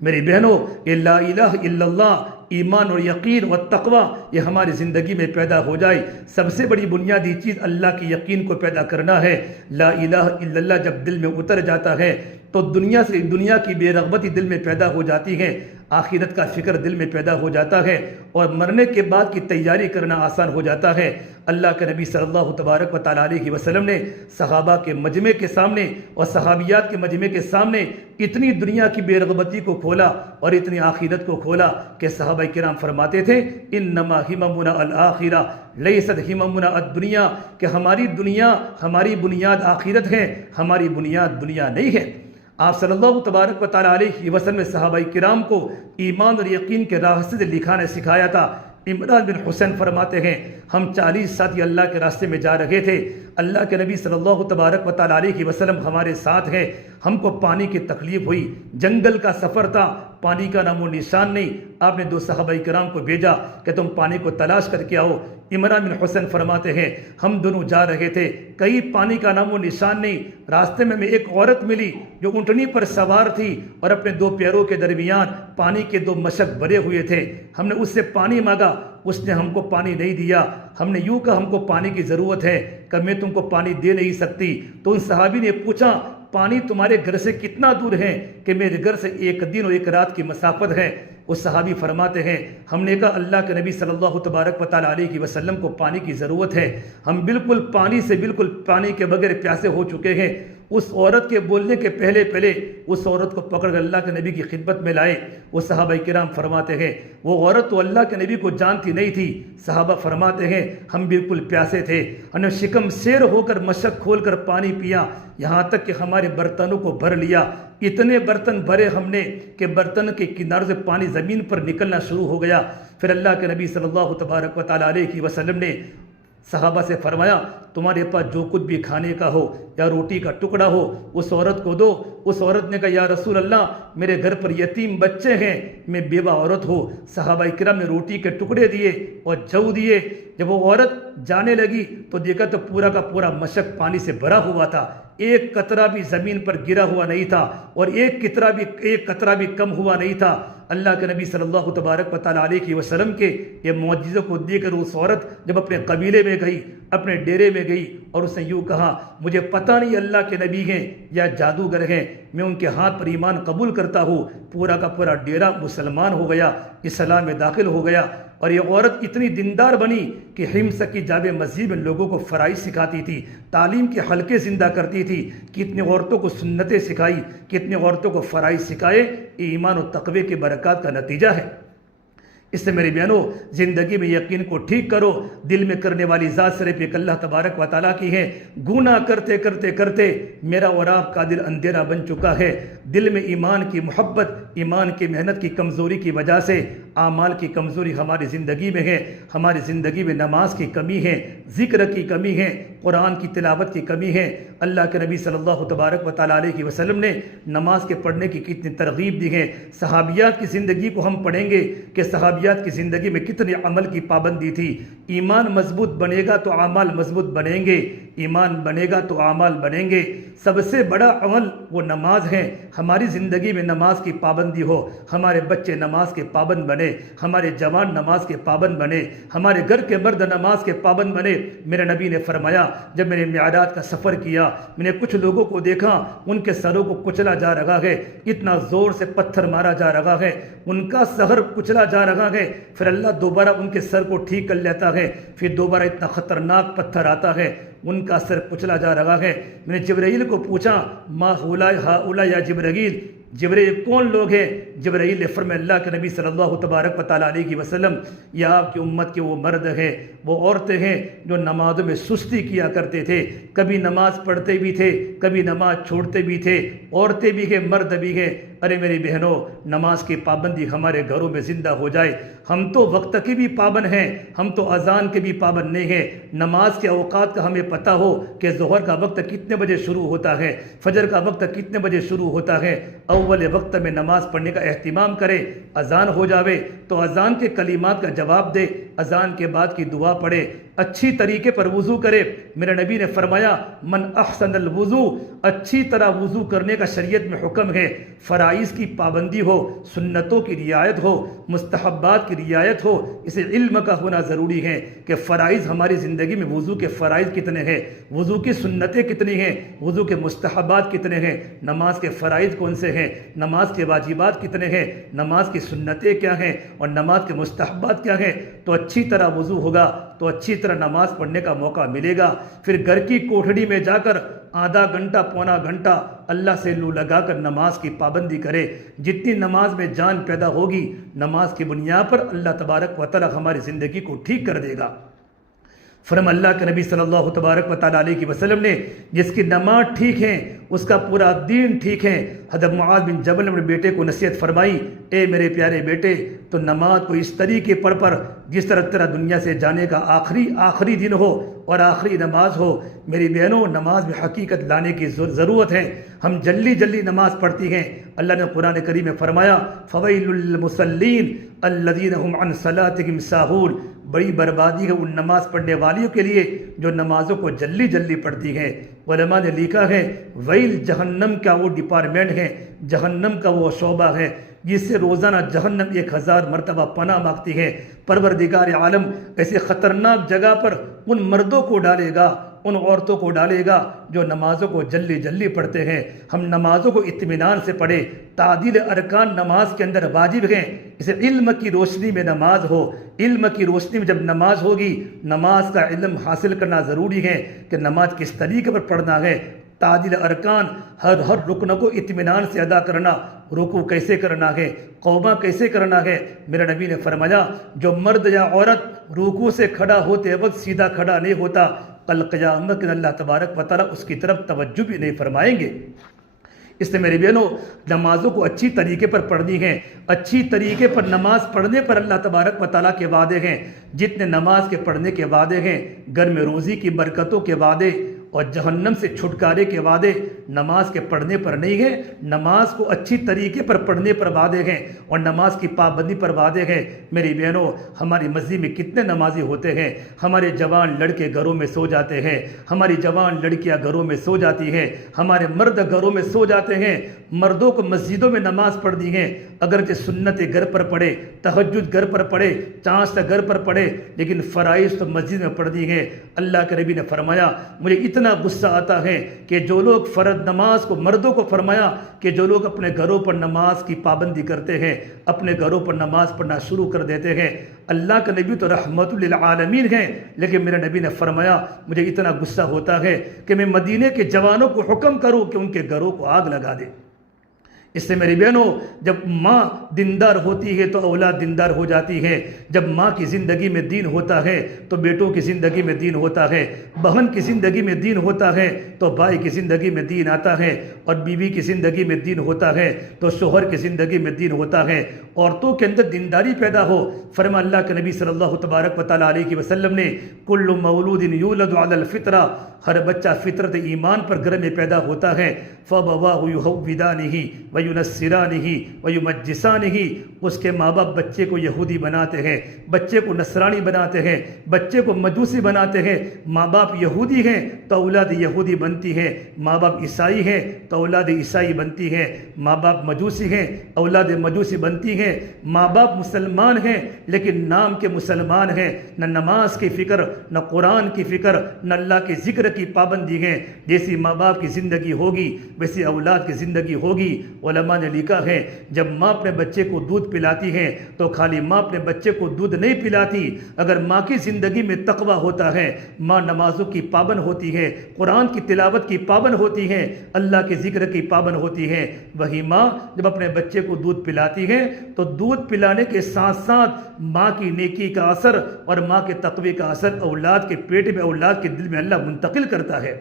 میری بہنوں، یہ لا الہ الا اللہ، ایمان اور یقین و تقوی یہ ہماری زندگی میں پیدا ہو جائے۔ سب سے بڑی بنیادی چیز اللہ کی یقین کو پیدا کرنا ہے۔ لا الہ الا اللہ جب دل میں اتر جاتا ہے تو دنیا کی بے رغبتی دل میں پیدا ہو جاتی ہے، آخرت کا فکر دل میں پیدا ہو جاتا ہے، اور مرنے کے بعد کی تیاری کرنا آسان ہو جاتا ہے۔ اللہ کے نبی صلی اللہ تبارک و تعالیٰ علیہ وسلم نے صحابہ کے مجمع کے سامنے اور صحابیات کے مجمع کے سامنے اتنی دنیا کی بے رغبتی کو کھولا اور اتنی آخرت کو کھولا کہ صحابہ کرام فرماتے تھے انما ہممنا الآخرہ لیست ہممنا الدنیا، کہ ہماری دنیا، ہماری بنیاد آخرت ہے، ہماری بنیاد دنیا نہیں ہے۔ آپ صلی اللہ تبارک و تعالیٰ علیہ وسلم نے صحابہ کرام کو ایمان اور یقین کے راستے سے لکھانا سکھایا تھا۔ عمران بن حسین فرماتے ہیں ہم 40 ساتھی اللہ کے راستے میں جا رہے تھے، اللہ کے نبی صلی اللہ تبارک و تعالیٰ علیہ وسلم ہمارے ساتھ ہیں، ہم کو پانی کی تکلیف ہوئی، جنگل کا سفر تھا، پانی کا نام و نشان نہیں، آپ نے 2 صحابہ کرام کو بھیجا کہ تم پانی کو تلاش کر کے آؤ۔ عمران بن حسین فرماتے ہیں ہم دونوں جا رہے تھے، کہیں پانی کا نام و نشان نہیں، راستے میں ایک عورت ملی جو اونٹنی پر سوار تھی اور اپنے 2 پیروں کے درمیان پانی کے 2 مشک بھرے ہوئے تھے۔ ہم نے اس سے پانی مانگا، اس نے ہم کو پانی نہیں دیا، ہم نے یوں کہا ہم کو پانی کی ضرورت ہے کہ میں تم کو پانی دے نہیں سکتی۔ تو ان صحابی نے پوچھا پانی تمہارے گھر سے کتنا دور ہے؟ کہ میرے گھر سے 1 دن اور 1 رات کی مسافت ہے۔ اس صحابی فرماتے ہیں ہم نے کہا اللہ کے نبی صلی اللہ تبارک و تعالیٰ علیہ وسلم کو پانی کی ضرورت ہے، ہم بالکل پانی کے بغیر پیاسے ہو چکے ہیں۔ اس عورت کے بولنے کے پہلے اس عورت کو پکڑ کر اللہ کے نبی کی خدمت میں لائے۔ وہ صحابہ کرام فرماتے ہیں وہ عورت تو اللہ کے نبی کو جانتی نہیں تھی، صحابہ فرماتے ہیں ہم بالکل پیاسے تھے، ہم نے شکم سیر ہو کر مشک کھول کر پانی پیا، یہاں تک کہ ہمارے برتنوں کو بھر لیا، اتنے برتن بھرے ہم نے کہ برتن کے کنارے سے پانی زمین پر نکلنا شروع ہو گیا۔ پھر اللہ کے نبی صلی اللہ تبارک و تعالیٰ علیہ وسلم نے صحابہ سے فرمایا تمہارے پاس جو کچھ بھی کھانے کا ہو یا روٹی کا ٹکڑا ہو اس عورت کو دو۔ اس عورت نے کہا یا رسول اللہ میرے گھر پر یتیم بچے ہیں، میں بیوہ عورت ہوں۔ صحابہ کرام نے روٹی کے ٹکڑے دیے اور جو دیے۔ جب وہ عورت جانے لگی تو دیکھا تو پورا کا پورا مشک پانی سے بھرا ہوا تھا، ایک قطرہ بھی زمین پر گرا ہوا نہیں تھا اور ایک قطرہ بھی کم ہوا نہیں تھا۔ اللہ کے نبی صلی اللہ تبارک و تعالیٰ علیہ وسلم کے یہ معجزوں کو دیکھ کر اس عورت جب اپنے قبیلے میں گئی، اپنے ڈیرے میں گئی اور اس نے یوں کہا مجھے پتہ نہیں اللہ کے نبی ہیں یا جادوگر ہیں، میں ان کے ہاتھ پر ایمان قبول کرتا ہوں۔ پورا کا پورا ڈیرہ مسلمان ہو گیا، اسلام میں داخل ہو گیا، اور یہ عورت اتنی دیندار بنی کہ ہمس کی جامع مسجد میں لوگوں کو فرائض سکھاتی تھی، تعلیم کے حلقے زندہ کرتی تھی، کتنی عورتوں کو سنتیں سکھائی، کتنی عورتوں کو فرائض سکھائے۔ یہ ایمان و تقوی کے برکات کا نتیجہ ہے۔ اس سے میری بہنوں زندگی میں یقین کو ٹھیک کرو، دل میں کرنے والی ذات صرف ایک اللہ تبارک و تعالیٰ کی ہے۔ گناہ کرتے کرتے کرتے میرا اور آپ کا دل اندھیرا بن چکا ہے، دل میں ایمان کی محبت، ایمان کی محنت کی کمزوری کی وجہ سے اعمال کی کمزوری ہماری زندگی میں ہے، ہماری زندگی میں نماز کی کمی ہے، ذکر کی کمی ہے، قرآن کی تلاوت کی کمی ہے۔ اللہ کے نبی صلی اللہ تبارک و تعالیٰ علیہ وسلم نے نماز کے پڑھنے کی کتنی ترغیب دی ہے۔ صحابیات کی زندگی کو ہم پڑھیں گے کہ صحابیات کی زندگی میں کتنے عمل کی پابندی تھی۔ ایمان مضبوط بنے گا تو اعمال مضبوط بنیں گے، ایمان بنے گا تو اعمال بنیں گے۔ سب سے بڑا عمل وہ نماز ہے۔ ہماری زندگی میں نماز کی پابندی ہو، ہمارے بچے نماز کے پابند بنے، ہمارے جوان نماز کے پابند بنے، ہمارے گھر کے مرد نماز کے پابند بنے۔ میرے نبی نے فرمایا جب میں نے معراج کا سفر کیا میں نے کچھ لوگوں کو دیکھا ان کے سروں کو کچلا جا رہا ہے، اتنا زور سے پتھر مارا جا رہا ہے، ان کا سر کچلا جا رہا ہے، پھر اللہ دوبارہ ان کے سر کو ٹھیک کر لیتا ہے، پھر دوبارہ اتنا خطرناک پتھر آتا ہے، ان کا سر کچلا جا رہا ہے۔ میں نے جبرائیل کو پوچھا ما ہؤلاء یا جبرائیل، جبرائیل کون لوگ ہیں؟ جبرائیل نے فرمایا اللہ کے نبی صلی اللہ تبارک و تعالیٰ علیہ وسلم یہ آپ کی امت کے وہ مرد ہیں، وہ عورتیں ہیں جو نمازوں میں سستی کیا کرتے تھے، کبھی نماز پڑھتے بھی تھے، کبھی نماز چھوڑتے بھی تھے، عورتیں بھی ہیں مرد بھی ہیں۔ ارے میری بہنوں نماز کی پابندی ہمارے گھروں میں زندہ ہو جائے۔ ہم تو وقت کی بھی پابند ہیں، ہم تو اذان کے بھی پابند نہیں ہیں۔ نماز کے اوقات کا ہمیں پتہ ہو کہ ظہر کا وقت کتنے بجے شروع ہوتا ہے، فجر کا وقت کتنے بجے شروع ہوتا ہے، اول وقت میں نماز پڑھنے کا اہتمام کرے، اذان ہو جاوے تو اذان کے کلمات کا جواب دے، اذان کے بعد کی دعا پڑھے، اچھی طریقے پر وضو کرے۔ میرے نبی نے فرمایا من احسن الوضو، اچھی طرح وضو کرنے کا شریعت میں حکم ہے۔ فرائض کی پابندی ہو، سنتوں کی رعایت ہو، مستحبات کی رعایت ہو، اسے علم کا ہونا ضروری ہے کہ فرائض ہماری زندگی میں وضو کے فرائض کتنے ہیں، وضو کی سنتیں کتنی ہیں، وضو کے مستحبات کتنے ہیں، نماز کے فرائض کون سے ہیں، نماز کے واجبات کتنے ہیں، نماز کی سنتیں کیا ہیں اور نماز کے مستحبات کیا ہیں۔ تو اچھی طرح وضو ہوگا تو اچھی طرح نماز پڑھنے کا موقع ملے گا۔ پھر گھر کی کوٹھڑی میں جا کر آدھا گھنٹہ پونا گھنٹہ اللہ سے لو لگا کر نماز کی پابندی کرے۔ جتنی نماز میں جان پیدا ہوگی، نماز کی بنیاد پر اللہ تبارک و تعالی ہماری زندگی کو ٹھیک کر دے گا۔ فرما اللہ کے نبی صلی اللہ تبارک و تعالیٰ علیہ وسلم نے جس کی نماز ٹھیک ہے اس کا پورا دین ٹھیک ہے۔ حضرت معاذ بن جبل نے اپنے بیٹے کو نصیحت فرمائی، اے میرے پیارے بیٹے، تو نماز کو اس طریقے پر جس طرح تیرا دنیا سے جانے کا آخری دن ہو اور آخری نماز ہو۔ میری بہنوں، نماز میں حقیقت لانے کی ضرورت ہے۔ ہم جلدی نماز پڑھتی ہیں۔ اللہ نے قرآن کریم میں فرمایا فویل للمصلین الذین هم عن صلاتهم ساہون، بڑی بربادی ہے ان نماز پڑھنے والیوں کے لیے جو نمازوں کو جلدی پڑھتی ہیں۔ علماء نے لکھا ہے ویل جہنم کا وہ ڈپارٹمنٹ ہے، جہنم کا وہ شعبہ ہے جس سے روزانہ جہنم 1000 مرتبہ پناہ مانگتی ہے۔ پروردگار عالم ایسے خطرناک جگہ پر ان مردوں کو ڈالے گا، ان عورتوں کو ڈالے گا جو نمازوں کو جلدی پڑھتے ہیں۔ ہم نمازوں کو اطمینان سے پڑھیں۔ تعدیل ارکان نماز کے اندر واجب ہیں، اسے علم کی روشنی میں نماز ہو۔ علم کی روشنی میں جب نماز ہوگی، نماز کا علم حاصل کرنا ضروری ہے کہ نماز کس طریقے پر پڑھنا ہے۔ تعدیل ارکان، ہر رکن کو اطمینان سے ادا کرنا، رکوع کیسے کرنا ہے، قومہ کیسے کرنا ہے۔ میرے نبی نے فرمایا جو مرد یا عورت رکوع سے کھڑا ہوتے وقت سیدھا کھڑا نہیں ہوتا، کل قیامت کے اللہ تبارک و تعالیٰ اس کی طرف توجہ بھی نہیں فرمائیں گے۔ اس لیے میری بہنوں، نمازوں کو اچھی طریقے پر پڑھنی ہے۔ اچھی طریقے پر نماز پڑھنے پر اللہ تبارک و تعالیٰ کے وعدے ہیں۔ جتنے نماز کے پڑھنے کے وعدے ہیں، گھر میں روزی کی برکتوں کے وعدے اور جہنم سے چھٹکارے کے وعدے نماز کے پڑھنے پر نہیں ہیں، نماز کو اچھی طریقے پر پڑھنے پر وعدے ہیں اور نماز کی پابندی پر وعدے ہیں۔ میری بہنوں، ہماری مسجد میں کتنے نمازی ہوتے ہیں، ہمارے جوان لڑکے گھروں میں سو جاتے ہیں، ہماری جوان لڑکیاں گھروں میں سو جاتی ہیں، ہمارے مرد گھروں میں سو جاتے ہیں۔ مردوں کو مسجدوں میں نماز پڑھنی ہے، اگرچہ سنتیں گھر پر پڑھے، تہجد گھر پر پڑھے، چاند گھر پر پڑھے، لیکن فرائض تو مسجد میں پڑھنی ہے۔ اللہ کے نبی نے فرمایا مجھے اتنا غصہ آتا ہے کہ جو لوگ فرض نماز کو، مردوں کو فرمایا کہ جو لوگ اپنے گھروں پر نماز کی پابندی کرتے ہیں، اپنے گھروں پر نماز پڑھنا شروع کر دیتے ہیں۔ اللہ کا نبی تو رحمت للعالمین ہیں، لیکن میرے نبی نے فرمایا مجھے اتنا غصہ ہوتا ہے کہ میں مدینے کے جوانوں کو حکم کروں کہ ان کے گھروں کو آگ لگا دے۔ اس سے میری بہنوں، جب ماں دیندار ہوتی ہے تو اولاد دیندار ہو جاتی ہے۔ جب ماں کی زندگی میں دین ہوتا ہے تو بیٹوں کی زندگی میں دین ہوتا ہے، بہن کی زندگی میں دین ہوتا ہے تو بھائی کی زندگی میں دین آتا ہے، اور بیوی کی زندگی میں دین ہوتا ہے تو شوہر کی زندگی میں دین ہوتا ہے۔ عورتوں کے اندر دینداری پیدا ہو۔ فرما اللہ کے نبی صلی اللہ تبارک و تعالیٰ علیہ وسلم نے کل مولود یولد علی الفطرہ، ہر بچہ فطرت ایمان پر گھر میں پیدا ہوتا ہے۔ فَأَبَوَاهُ يُهَوِّدَانِهِ وَيُنَصِّرَانِهِ وَيُمَجِّسَانِهِ، اس کے ماں باپ بچے کو یہودی بناتے ہیں، بچے کو نصرانی بناتے ہیں، بچے کو مجوسی بناتے ہیں۔ ماں باپ یہودی ہیں تو اولاد یہودی بنتی ہے، ماں باپ عیسائی ہیں تو اولاد عیسائی بنتی ہے، ماں باپ مجوسی ہیں اولاد مجوسی بنتی ہیں، ماں باپ مسلمان ہیں لیکن نام کے مسلمان ہیں، نہ نماز کی فکر، نہ قرآن کی فکر، نہ اللہ کے ذکر کی پابندی ہے۔ جیسی ماں باپ کی زندگی ہوگی ویسی اولاد کی زندگی ہوگی۔ علماء نے لکھا ہے جب ماں اپنے بچے کو دودھ پلاتی ہے تو خالی ماں اپنے بچے کو دودھ نہیں پلاتی، اگر ماں کی زندگی میں تقوی ہوتا ہے، ماں نمازوں کی پابند ہوتی ہے، قرآن کی تلاوت کی پابند ہوتی ہے، اللہ کے ذکر کی پابند ہوتی ہے، وہی ماں جب اپنے بچے کو دودھ پلاتی ہے تو دودھ پلانے کے ساتھ ساتھ ماں کی نیکی کا اثر اور ماں کے تقوی کا اثر اولاد کے پیٹ میں، اولاد کے دل میں اللہ منتقل کرتا ہے۔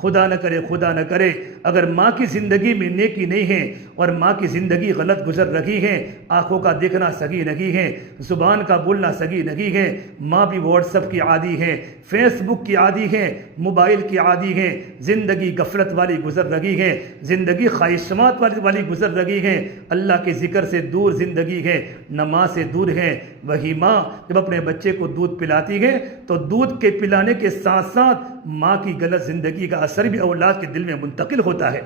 خدا نہ کرے اگر ماں کی زندگی میں نیکی نہیں ہے اور ماں کی زندگی غلط گزر رہی ہے، آنکھوں کا دیکھنا صحیح نہیں ہے، زبان کا بولنا صحیح نہیں ہے، ماں بھی واٹس ایپ کی عادی ہے، فیس بک کی عادی ہے، موبائل کی عادی ہے، زندگی غفلت والی گزر رہی ہے، زندگی خواہشات والی گزر رہی ہے، اللہ کے ذکر سے دور زندگی ہے، نماز سے دور ہے، وہی ماں جب اپنے بچے کو دودھ پلاتی ہے تو دودھ کے پلانے کے ساتھ ساتھ ماں کی غلط زندگی کا اثر بھی اولاد کے دل میں منتقل ہوتا ہے۔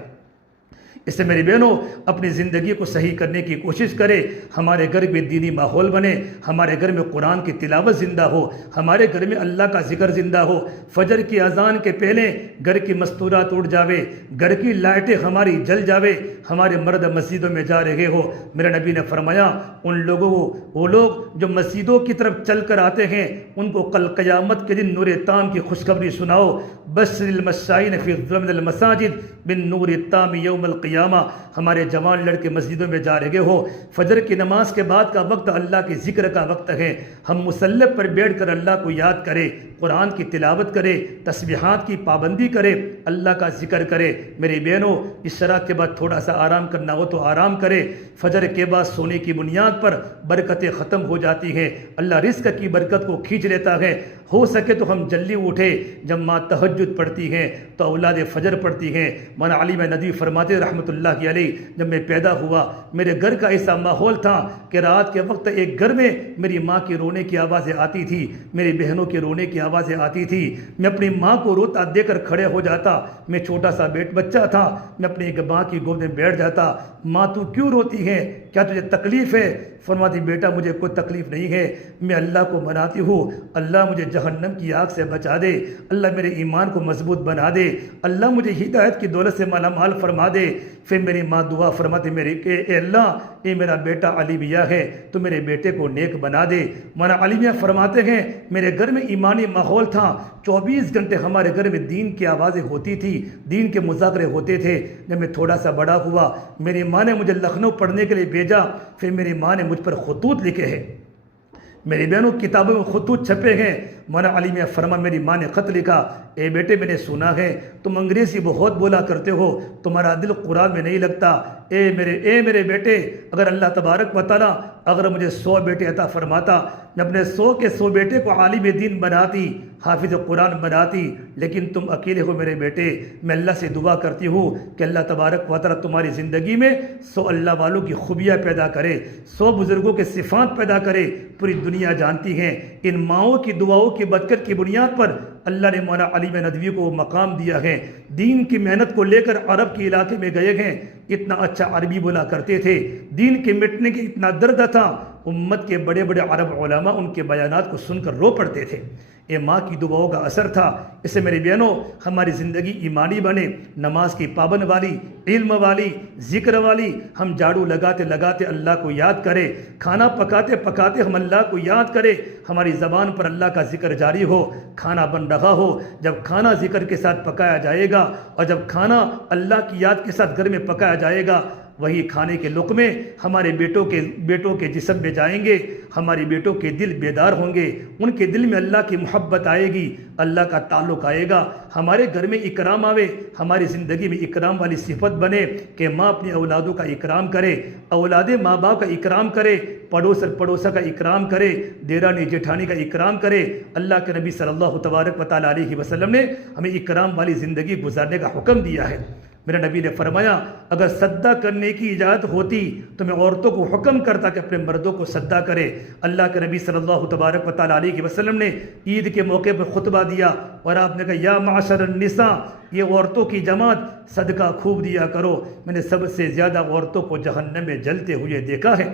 اس سے میری بہنوں اپنی زندگی کو صحیح کرنے کی کوشش کرے، ہمارے گھر میں دینی ماحول بنے، ہمارے گھر میں قرآن کی تلاوت زندہ ہو، ہمارے گھر میں اللہ کا ذکر زندہ ہو، فجر کی اذان کے پہلے گھر کی مستورات اٹھ جاوے، گھر کی لائٹیں ہماری جل جاوے، ہمارے مرد مسجدوں میں جا رہے ہو۔ میرے نبی نے فرمایا ان لوگوں کو، وہ لوگ جو مسجدوں کی طرف چل کر آتے ہیں ان کو کل قیامت کے دن نور تام کی خوشخبری سناؤ، بشر المشائین فی ظلمۃ المساجد بالنور التام یوم القیامہ۔ ہمارے جوان لڑکے مسجدوں میں جا رہے ہو، فجر کی نماز کے بعد کا وقت اللہ کے ذکر کا وقت ہے، ہم مصلی پر بیٹھ کر اللہ کو یاد کرے، قرآن کی تلاوت کرے، تسبیحات کی پابندی کرے، اللہ کا ذکر کرے۔ میری بہنوں اس شرح کے بعد تھوڑا سا آرام کرنا ہو تو آرام کرے، فجر کے بعد سونے کی بنیاد پر برکتیں ختم ہو جاتی ہیں، اللہ رزق کی برکت کو کھینچ لیتا ہے۔ ہو سکے تو ہم جلدی اٹھے، جب ماں تہجد پڑھتی ہیں تو اولاد فجر پڑھتی ہیں۔ مولانا علی ندوی فرماتے رحمۃ اللہ علیہ، جب میں پیدا ہوا میرے گھر کا ایسا ماحول تھا کہ رات کے وقت ایک گھر میں میری ماں کی رونے کی آوازیں آتی تھی، میری بہنوں کے رونے کی آوازیں آتی تھی، میں اپنی ماں کو روتا دیکھ کر کھڑے ہو جاتا، میں چھوٹا سا بچہ تھا، میں اپنی ایک ماں کی گود میں بیٹھ جاتا، ماں تو کیوں روتی ہے، کیا تجھے تکلیف ہے؟ فرماتی بیٹا مجھے کوئی تکلیف نہیں ہے، میں اللہ کو مناتی ہوں، اللہ مجھے جہنم کی آگ سے بچا دے، اللہ میرے ایمان کو مضبوط بنا دے، اللہ مجھے ہدایت کی دولت سے مالا مال فرما دے۔ پھر میری ماں دعا فرماتی میری کہ اے اللہ، اے میرا بیٹا علی میاں ہے تو میرے بیٹے کو نیک بنا دے۔ مولانا علی میاں فرماتے ہیں میرے گھر میں ایمانی ماحول تھا، 24 گھنٹے ہمارے گھر میں دین کی آوازیں ہوتی تھی، دین کے مذاکرے ہوتے تھے۔ جب میں تھوڑا سا بڑا ہوا میری ماں نے مجھے لکھنؤ پڑھنے کے لیے بھیجا، پھر میری ماں نے مجھ پر خطوط لکھے ہیں، میری بہنوں کتابوں میں خطوط چھپے ہیں۔ مولانا علی میاں فرما میری ماں نے خط لکھا، اے بیٹے میں نے سنا ہے تم انگریزی بہت بولا کرتے ہو، تمہارا دل قرآن میں نہیں لگتا، اے میرے بیٹے، اگر اللہ تبارک و تعالیٰ اگر مجھے 100 بیٹے عطا فرماتا، میں اپنے 100 کے 100 بیٹے کو عالم دین بناتی، حافظ قرآن بناتی، لیکن تم اکیلے ہو میرے بیٹے۔ میں اللہ سے دعا کرتی ہوں کہ اللہ تبارک و تعالیٰ تمہاری زندگی میں 100 اللہ والوں کی خوبیاں پیدا کرے، 100 بزرگوں کے صفات پیدا کرے۔ پوری دنیا جانتی ہے ان ماؤں کی دعاؤں کی برکت کی بنیاد پر اللہ نے مولانا علی ندوی کو مقام دیا ہے، دین کی محنت کو لے کر عرب کے علاقے میں گئے ہیں، اتنا اچھا عربی بولا کرتے تھے، دین کے مٹنے کی اتنا درد تھا، امت کے بڑے بڑے عرب علماء ان کے بیانات کو سن کر رو پڑتے تھے۔ یہ ماں کی دعاؤں کا اثر تھا۔ اس سے میری بہنوں ہماری زندگی ایمانی بنے، نماز کی پابند والی، علم والی، ذکر والی، ہم جھاڑو لگاتے لگاتے اللہ کو یاد کرے، کھانا پکاتے پکاتے ہم اللہ کو یاد کرے، ہماری زبان پر اللہ کا ذکر جاری ہو، کھانا بن رہا ہو، جب کھانا ذکر کے ساتھ پکایا جائے گا اور جب کھانا اللہ کی یاد کے ساتھ گھر میں پکایا جائے گا، وہی کھانے کے لقمے ہمارے بیٹوں کے جسم میں جائیں گے، ہمارے بیٹوں کے دل بیدار ہوں گے، ان کے دل میں اللہ کی محبت آئے گی، اللہ کا تعلق آئے گا، ہمارے گھر میں اکرام آوے، ہماری زندگی میں اکرام والی صفت بنے کہ ماں اپنی اولادوں کا اکرام کرے، اولاد ماں باپ کا اکرام کرے، پڑوسا کا اکرام کرے، دیرانی جیٹھانی کا اکرام کرے۔ اللہ کے نبی صلی اللہ تبارک و تعالیٰ علیہ وسلم نے ہمیں اکرام والی زندگی گزارنے کا حکم دیا ہے۔ میرے نبی نے فرمایا اگر سجدہ کرنے کی اجازت ہوتی تو میں عورتوں کو حکم کرتا کہ اپنے مردوں کو سجدہ کرے۔ اللہ کے نبی صلی اللہ تبارک و تعالیٰ علیہ وسلم نے عید کے موقع پر خطبہ دیا اور آپ نے کہا یا معاشر النساء، یہ عورتوں کی جماعت، صدقہ خوب دیا کرو، میں نے سب سے زیادہ عورتوں کو جہنم میں جلتے ہوئے دیکھا ہے۔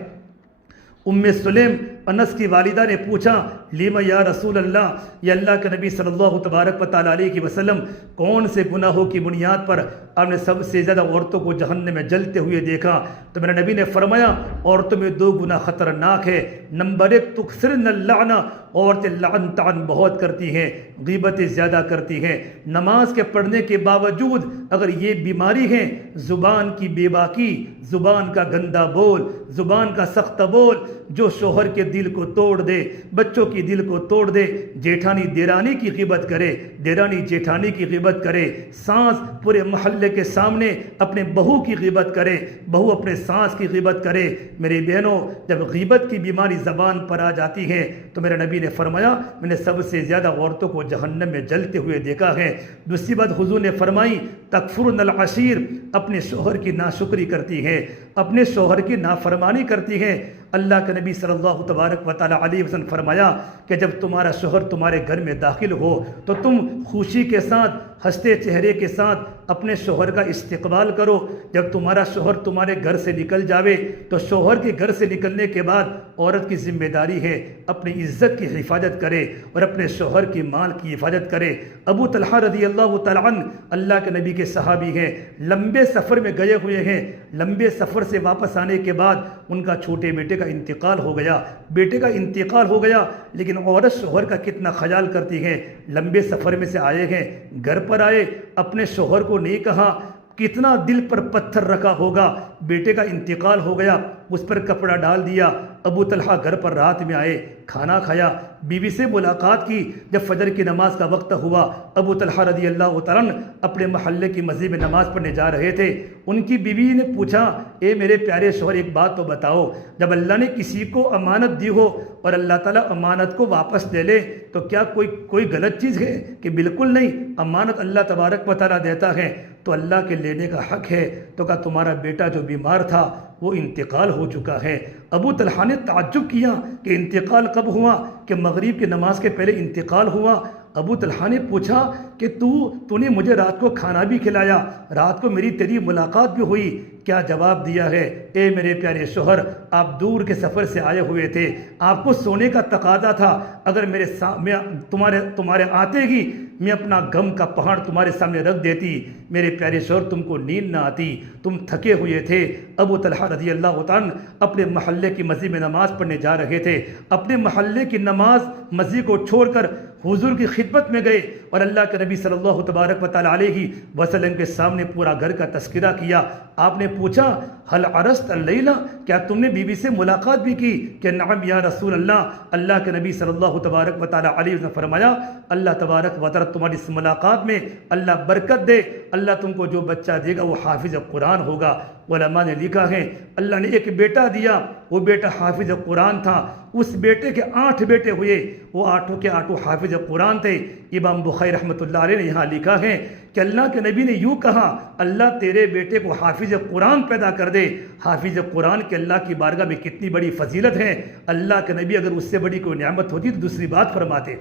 سلیم انس کی والدہ نے پوچھا لیما یا رسول اللہ، یا اللہ کے نبی صلی اللہ تبارک و تعالیٰ علیہ وسلم کون سے گناہوں کی بنیاد پر آپ نے سب سے زیادہ عورتوں کو جہنم میں جلتے ہوئے دیکھا؟ تو میرے نبی نے فرمایا عورتوں میں 2 گناہ خطرناک ہے، نمبر 1 تکثرن اللعنہ، عورتیں لعن طعن بہت کرتی ہیں، غیبتیں زیادہ کرتی ہیں، نماز کے پڑھنے کے باوجود اگر یہ بیماری ہے زبان کی بے باکی، زبان کا گندا بول، زبان کا سخت بول، جو شوہر کے دل کو توڑ دے، بچوں کی دل کو توڑ دے۔ جیٹھانی دیرانی کی غیبت کرے، دیرانی جیٹھانی کی غیبت کرے، ساس پورے محلے کے سامنے اپنے بہو کی غیبت کرے، بہو اپنے ساس کی غیبت کرے۔ میری بہنوں، جب غیبت کی بیماری زبان پر آ جاتی ہے تو میرے نبی نے فرمایا میں نے سب سے زیادہ عورتوں کو جہنم میں جلتے ہوئے دیکھا ہے۔ دوسری بات حضور نے فرمائی تکفرن العشیر، اپنے شوہر کی ناشکری کرتی ہے، اپنے شوہر کی نافرمانی کرتی ہے۔ اللہ کے نبی صلی اللہ تبارک و تعالیٰ علیہ وسلم فرمایا کہ جب تمہارا شوہر تمہارے گھر میں داخل ہو تو تم خوشی کے ساتھ، ہنستے چہرے کے ساتھ اپنے شوہر کا استقبال کرو۔ جب تمہارا شوہر تمہارے گھر سے نکل جاوے تو شوہر کے گھر سے نکلنے کے بعد عورت کی ذمہ داری ہے اپنی عزت کی حفاظت کرے اور اپنے شوہر کی مال کی حفاظت کرے۔ ابو طلحہ رضی اللہ تعالیٰ عنہ اللہ کے نبی کے صحابی ہیں، لمبے سفر میں گئے ہوئے ہیں، لمبے سفر سے واپس آنے کے بعد ان کا چھوٹے بیٹے کا انتقال ہو گیا، بیٹے کا انتقال ہو گیا، لیکن عورت شوہر کا کتنا خیال کرتی ہے۔ لمبے سفر میں سے آئے ہیں، گھر پر آئے، اپنے شوہر کو نہیں کہا، کتنا دل پر پتھر رکھا ہوگا۔ بیٹے کا انتقال ہو گیا، اس پر کپڑا ڈال دیا۔ ابو طلحہ گھر پر رات میں آئے، کھانا کھایا، بیوی سے ملاقات کی۔ جب فجر کی نماز کا وقت ہوا، ابو طلحہ رضی اللہ تعالیٰ عنہ اپنے محلے کی مسجد میں نماز پڑھنے جا رہے تھے۔ ان کی بیوی نے پوچھا، اے میرے پیارے شوہر ایک بات تو بتاؤ، جب اللہ نے کسی کو امانت دی ہو اور اللہ تعالیٰ امانت کو واپس لے لے تو کیا کوئی غلط چیز ہے؟ کہ بالکل نہیں، امانت اللہ تبارک و تعالیٰ دیتا ہے تو اللہ کے لینے کا حق ہے۔ تو کہا تمہارا بیٹا جو بیمار تھا وہ انتقال ہو چکا ہے۔ ابو طلحہ نے تعجب کیا کہ انتقال کب ہوا؟ کہ مغرب کی نماز کے پہلے انتقال ہوا۔ ابو طلحہ نے پوچھا کہ تو نے مجھے رات کو کھانا بھی کھلایا، رات کو تیری ملاقات بھی ہوئی، کیا جواب دیا ہے؟ اے میرے پیارے شوہر، آپ دور کے سفر سے آئے ہوئے تھے، آپ کو سونے کا تقاضا تھا، اگر تمہارے آتے ہی میں اپنا غم کا پہاڑ تمہارے سامنے رکھ دیتی، میرے پیارے شوہر تم کو نیند نہ آتی، تم تھکے ہوئے تھے۔ ابو طلحہ رضی اللہ تعالیٰ اپنے محلے کی مسجد میں نماز پڑھنے جا رہے تھے، اپنے محلے کی نماز مسجد کو چھوڑ کر حضور کی خدمت میں گئے اور اللہ کے نبی صلی اللہ تبارک و تعالیٰ علیہ وسلم کے سامنے پورا گھر کا تذکرہ کیا۔ آپ نے پوچھا حل عرست اللیلہ، کیا تم نے بیوی سے ملاقات بھی کی؟ کہ نعم یا رسول اللہ۔ اللہ کے نبی صلی اللہ تبارک و تعالیٰ علیہ وسلم نے فرمایا اللہ تبارک و تعالیٰ تمہاری اس ملاقات میں اللہ برکت دے، اللہ تم کو جو بچہ دے گا وہ حافظ قرآن ہوگا۔ علماء نے لکھا ہے اللہ نے ایک بیٹا دیا، وہ بیٹا حافظ قرآن تھا، اس بیٹے کے 8 بیٹے ہوئے، وہ 8 کے 8 حافظ قرآن تھے۔ امام بخاری رحمۃ اللہ علیہ نے یہاں لکھا ہے کہ اللہ کے نبی نے یوں کہا اللہ تیرے بیٹے کو حافظ قرآن پیدا کر دے۔ حافظ قرآن کے اللہ کی بارگاہ میں کتنی بڑی فضیلت ہے۔ اللہ کے نبی اگر اس سے بڑی کوئی نعمت ہوتی تو دوسری بات فرماتے۔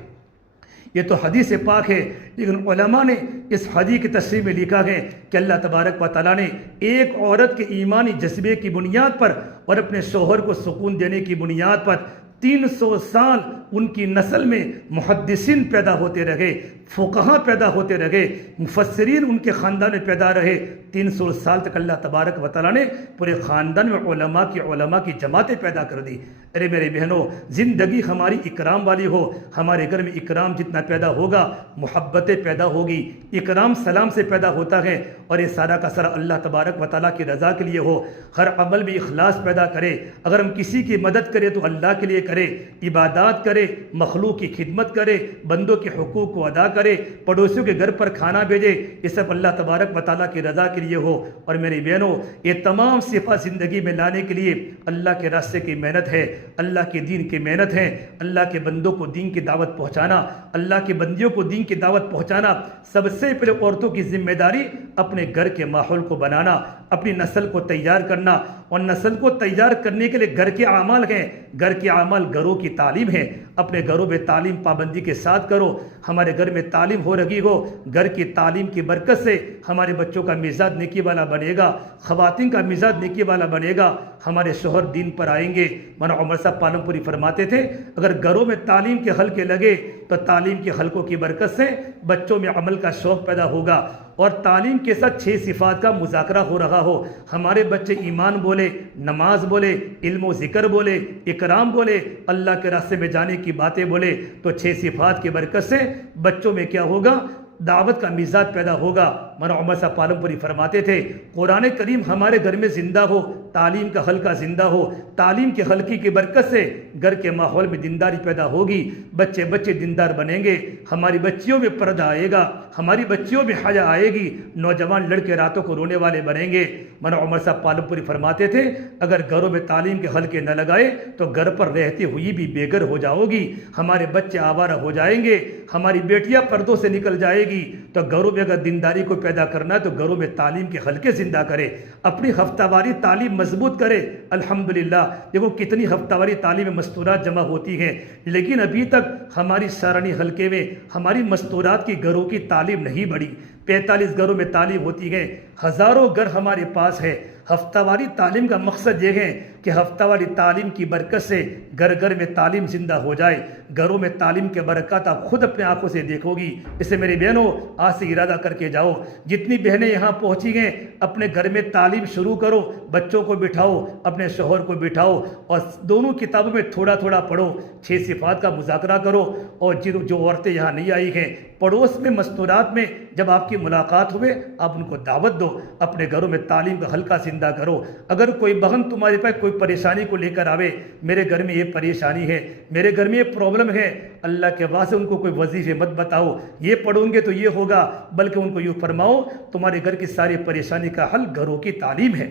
یہ تو حدیث پاک ہے، لیکن علماء نے اس حدیث کی تشریح میں لکھا ہے کہ اللہ تبارک و تعالیٰ نے ایک عورت کے ایمانی جذبے کی بنیاد پر اور اپنے شوہر کو سکون دینے کی بنیاد پر 300 سال ان کی نسل میں محدثین پیدا ہوتے رہے، فقہاء پیدا ہوتے رہے، مفسرین ان کے خاندان میں پیدا رہے۔ 300 سال تک اللہ تبارک و تعالیٰ نے پورے خاندان میں علماء کی جماعتیں پیدا کر دی۔ ارے میرے بہنوں، زندگی ہماری اکرام والی ہو، ہمارے گھر میں اکرام جتنا پیدا ہوگا محبتیں پیدا ہوگی، اکرام سلام سے پیدا ہوتا ہے، اور یہ سارا کا سارا اللہ تبارک و تعالیٰ کی رضا کے لیے ہو۔ ہر عمل میں اخلاص پیدا کرے، اگر ہم کسی کی مدد کریں تو اللہ کے لیے کرے، عبادات کرے، مخلوق کی خدمت کرے، بندوں کے حقوق کو ادا کرے، پڑوسیوں کے گھر پر کھانا بھیجے، یہ سب اللہ تبارک و تعالیٰ کی رضا کے لیے ہو۔ اور میری بہنوں، یہ تمام صفات زندگی میں لانے کے لیے اللہ کے راستے کی محنت ہے، اللہ کے دین کی محنت ہے، اللہ کے بندوں کو دین کی دعوت پہنچانا، اللہ کے بندیوں کو دین کی دعوت پہنچانا۔ سب سے پہلے عورتوں کی ذمہ داری اپنے گھر کے ماحول کو بنانا، اپنی نسل کو تیار کرنا، اور نسل کو تیار کرنے کے لیے گھر کے اعمال ہیں، گھر کے اعمال گھروں کی تعلیم ہے۔ اپنے گھروں میں تعلیم پابندی کے ساتھ کرو۔ ہمارے گھر میں تعلیم ہو رہی ہو، گھر کی تعلیم کی برکت سے ہمارے بچوں کا مزاج نیکی والا بنے گا، خواتین کا مزاج نیکی والا بنے گا، ہمارے شوہر دین پر آئیں گے۔ مولانا عمر صاحب پالم پوری فرماتے تھے اگر گھروں میں تعلیم کے حلقے لگے تو تعلیم کے حلقوں کی برکت سے بچوں میں عمل کا شوق پیدا ہوگا، اور تعلیم کے ساتھ 6 صفات کا مذاکرہ ہو رہا ہو، ہمارے بچے ایمان بولے، نماز بولے، علم و ذکر بولے، اکرام بولے، اللہ کے راستے میں جانے کی باتیں بولے، تو 6 صفات کی برکت سے بچوں میں کیا ہوگا؟ دعوت کا مزاج پیدا ہوگا، مولانا عمر صاحب پالم پوری فرماتے تھے قرآن کریم ہمارے گھر میں زندہ ہو، تعلیم کا حلقہ زندہ ہو، تعلیم کے حلقے کی برکت سے گھر کے ماحول میں دینداری پیدا ہوگی، بچے دیندار بنیں گے، ہماری بچیوں میں پردہ آئے گا، ہماری بچیوں میں حیا آئے گی، نوجوان لڑکے راتوں کو رونے والے بنیں گے۔ مولانا عمر صاحب پالم پوری فرماتے تھے اگر گھروں میں تعلیم کے حلقے نہ لگائے تو گھر پر رہتی ہوئی بھی بے گھر ہو جاؤ گی، ہمارے بچے آوارہ ہو جائیں گے، ہماری بیٹیاں پردوں سے نکل جائے گی۔ تو گھروں میں اگر دینداری کو پیدا کرنا ہے تو گھروں میں تعلیم کے حلقے زندہ کرے، اپنی ہفتہ واری تعلیم مضبوط کرے۔ الحمدللہ دیکھو کتنی ہفتہ واری تعلیم مستورات جمع ہوتی ہیں، لیکن ابھی تک ہماری سارنی حلقے میں ہماری مستورات کی گھروں کی تعلیم نہیں بڑھی۔ 45 گھروں میں تعلیم ہوتی ہے، ہزاروں گھر ہمارے پاس ہے۔ ہفتہ واری تعلیم کا مقصد یہ ہے کہ ہفتہ واری تعلیم کی برکت سے گھر گھر میں تعلیم زندہ ہو جائے، گھروں میں تعلیم کے برکات آپ خود اپنے آنکھوں سے دیکھو گی۔ اس سے میری بہنوں آج سے ارادہ کر کے جاؤ، جتنی بہنیں یہاں پہنچی ہیں اپنے گھر میں تعلیم شروع کرو، بچوں کو بٹھاؤ، اپنے شوہر کو بٹھاؤ اور دونوں کتابوں میں تھوڑا تھوڑا پڑھو، 6 صفات کا مذاکرہ کرو۔ اور جو عورتیں یہاں نہیں آئی ہیں پڑوس میں مستورات میں جب آپ کی ملاقات ہوئے آپ ان کو دعوت دو، اپنے گھروں میں تعلیم کا حلقہ زندہ کرو۔ اگر کوئی بہن تمہارے پاس کوئی پریشانی کو لے کر آوے، میرے گھر میں یہ پریشانی ہے، میرے گھر میں یہ پرابلم ہے، اللہ کے واسطے ان کو کوئی وظیفے مت بتاؤ یہ پڑھوں گے تو یہ ہوگا، بلکہ ان کو یوں فرماؤ تمہارے گھر کی ساری پریشانی کا حل گھروں کی تعلیم ہے۔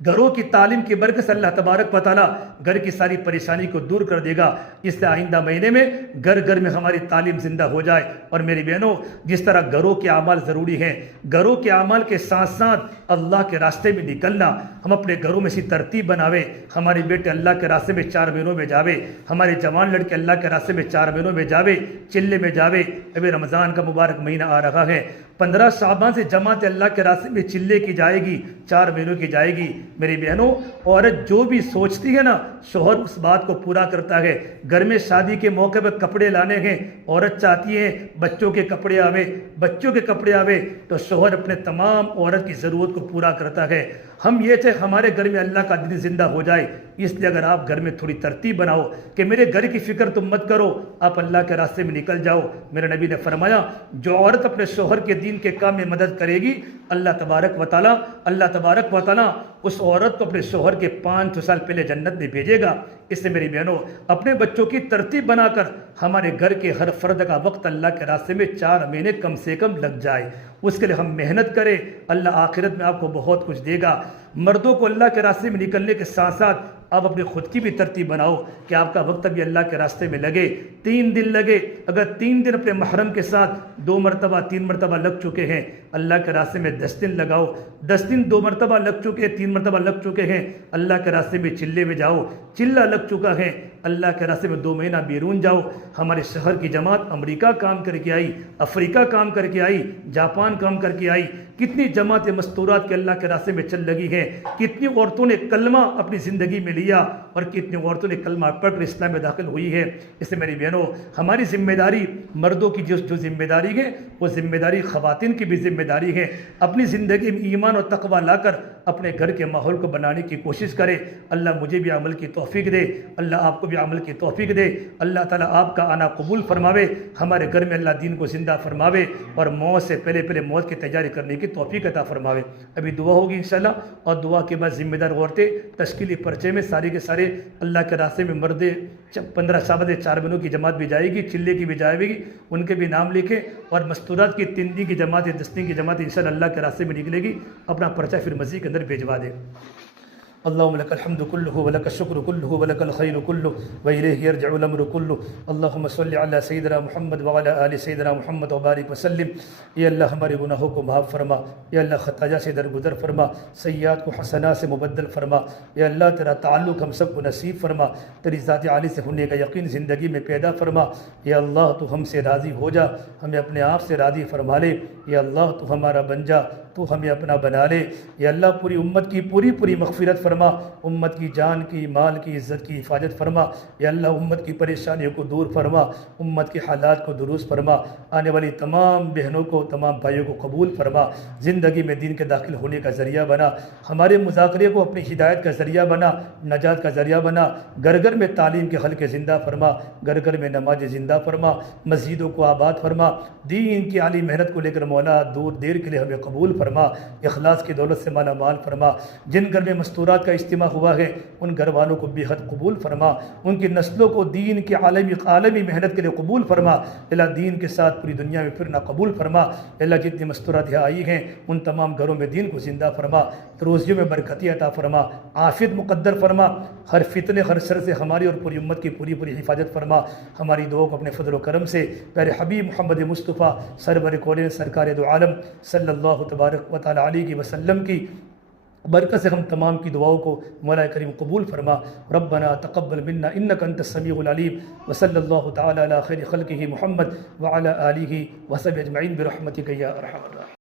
گھروں کی تعلیم کی برکت سے اللہ تبارک و تعالیٰ گھر کی ساری پریشانی کو دور کر دے گا۔ اس سے آئندہ مہینے میں گھر گھر میں ہماری تعلیم زندہ ہو جائے۔ اور میری بہنوں جس طرح گھروں کے اعمال ضروری ہیں، گھروں کے اعمال کے ساتھ ساتھ اللہ کے راستے میں نکلنا، ہم اپنے گھروں میں اسی ترتیب بناوے، ہمارے بیٹے اللہ کے راستے میں 4 مہینوں میں جاوے، ہمارے جوان لڑکے اللہ کے راستے میں 4 مہینوں میں جاوے، چلے میں جاوے۔ ابھی رمضان کا مبارک مہینہ آ رہا ہے، 15 شعبان سے جماعت اللہ کے راستے میں چلے کی جائے گی، 4 مہینوں کی جائے گی۔ میری بہنوں عورت جو بھی سوچتی ہے نا شوہر اس بات کو پورا کرتا ہے۔ گھر میں شادی کے موقع پر کپڑے لانے ہیں، عورت چاہتی ہے بچوں کے کپڑے آوے تو شوہر اپنے تمام عورت کی ضرورت کو پورا کرتا ہے۔ ہم یہ چاہے ہمارے گھر میں اللہ کا دین زندہ ہو جائے، اس لیے اگر آپ گھر میں تھوڑی ترتیب بناؤ کہ میرے گھر کی فکر تم مت کرو، آپ اللہ کے راستے میں نکل جاؤ۔ میرے نبی نے فرمایا جو عورت اپنے شوہر کے دین کے کام میں مدد کرے گی اللہ تبارک و تعالیٰ اس عورت کو اپنے شوہر کے 5 سال پہلے جنت میں بھیجے گا۔ اس سے میری بہنوں اپنے بچوں کی ترتیب بنا کر ہمارے گھر کے ہر فرد کا وقت اللہ کے راستے میں 4 مہینے کم سے کم لگ جائے، اس کے لیے ہم محنت کریں، اللہ آخرت میں آپ کو بہت کچھ دے گا۔ مردوں کو اللہ کے راستے میں نکلنے کے ساتھ ساتھ آپ اپنے خود کی بھی ترتیب بناؤ کہ آپ کا وقت بھی اللہ کے راستے میں لگے، 3 دن لگے۔ اگر 3 دن اپنے محرم کے ساتھ 2 مرتبہ 3 مرتبہ لگ چکے ہیں، اللہ کے راستے میں 10 دن لگاؤ، 10 دن 2 مرتبہ لگ چکے، 3 مرتبہ لگ چکے ہیں، اللہ کے راستے میں چلے میں جاؤ، چلہ لگ چکا ہے، اللہ کے راستے میں 2 مہینہ بیرون جاؤ۔ ہمارے شہر کی جماعت امریکہ کام کر کے آئی، افریقہ کام کر کے آئی، جاپان کام کر کے آئی، کتنی جماعتیں مستورات کے اللہ کے راستے میں چل لگی ہیں، کتنی عورتوں نے کلمہ اپنی زندگی میں لیا اور کتنی عورتوں نے کلمہ پڑھ کر اسلام میں داخل ہوئی ہے۔ اس سے میری بہنوں ہماری ذمہ داری، مردوں کی جو ذمہ داری ہے وہ ذمہ داری خواتین کی بھی ذمہ داری ہے۔ اپنی زندگی میں ایمان اور تقوی لا کر اپنے گھر کے ماحول کو بنانے کی کوشش کرے۔ اللہ مجھے بھی عمل کی توفیق دے، اللہ آپ کو بھی عمل کی توفیق دے، اللہ تعالیٰ آپ کا آنا قبول فرماوے، ہمارے گھر میں اللہ دین کو زندہ فرماوے اور موت سے پہلے موت کی تیاری کرنے کی توفیق عطا فرماوے۔ ابھی دعا ہوگی انشاءاللہ، اور دعا کے بعد ذمہ دار عورتیں تشکیلی پرچے میں سارے کے سارے اللہ کے راستے میں مردے 15 شعبان 4 مہینوں کی جماعت بھی جائے گی، چلے کی بھی جائے گی، ان کے بھی نام لکھیں، اور مستورات کی 3 دن کی جماعت 10 دن کی جماعت انشاءاللہ اللہ کے راستے میں نکلے گی، اپنا پرچہ پھر مسجد کے اندر بھیجوا دیں۔ اللهم لك الحمد كله ولك الشكر كله ولك الخير كله وإليه يرجع الأمر كله اللهم صل على سيدنا محمد وعلى آل سيدنا محمد وبارك وسلم۔ یا اللہ ہمارے گناہوں کو معاف فرما، یا اللہ خطایا سے درگزر فرما، سیئات کو حسنات سے مبدل فرما، یا اللہ تیرا تعلق ہم سب کو نصیب فرما، تیری ذات عالی سے ہونے کا یقین زندگی میں پیدا فرما۔ یا اللہ تو ہم سے راضی ہو جا، ہمیں اپنے آپ سے راضی فرما لے، یا اللہ تو ہمارا بن جا، تو ہمیں اپنا بنا لے، یا اللہ پوری امت کی پوری مغفرت فرما۔ فرما، امت کی جان کی، مال کی، عزت کی حفاظت فرما۔ یا اللہ امت کی پریشانیوں کو دور فرما، امت کے حالات کو درست فرما، آنے والی تمام بہنوں کو، تمام بھائیوں کو قبول فرما، زندگی میں دین کے داخل ہونے کا ذریعہ بنا، ہمارے مذاکرے کو اپنی ہدایت کا ذریعہ بنا، نجات کا ذریعہ بنا، گھر گھر میں تعلیم کے حلقے زندہ فرما، گھر گھر میں نماز زندہ فرما، مسجدوں کو آباد فرما، دین کی عالی محنت کو لے کر مولا دور دیر کے لیے ہمیں قبول فرما، اخلاص کی دولت سے مالا مال فرما، جن گھر میں مستورات کا اجتماع ہوا ہے ان گھر والوں کو بے حد قبول فرما، ان کی نسلوں کو دین کی عالمی محنت کے لیے قبول فرما، اللہ دین کے ساتھ پوری دنیا میں پھرنا قبول فرما، اللہ جتنی مستورات یہاں آئی ہیں ان تمام گھروں میں دین کو زندہ فرما، روزیوں میں برکتی عطا فرما، عافیت مقدر فرما، ہر فتنے ہر شر سے ہماری اور پوری امت کی پوری حفاظت فرما، ہماری دعاؤں کو اپنے فضل و کرم سے پیارے حبیب محمد مصطفیٰ سرور کونین سرکار دو عالم صلی اللہ تبارک و تعالی علیہ وسلم کی برکت سے ہم تمام کی دعاؤں کو مولا کریم قبول فرما۔ ربنا تقبل منا انک انت السمیع العلیم، وصلی اللہ تعالی علی خیر خلقہ محمد وعلی آلہ وصحبہ اجمعین برحمتک یا ارحم الراحمین۔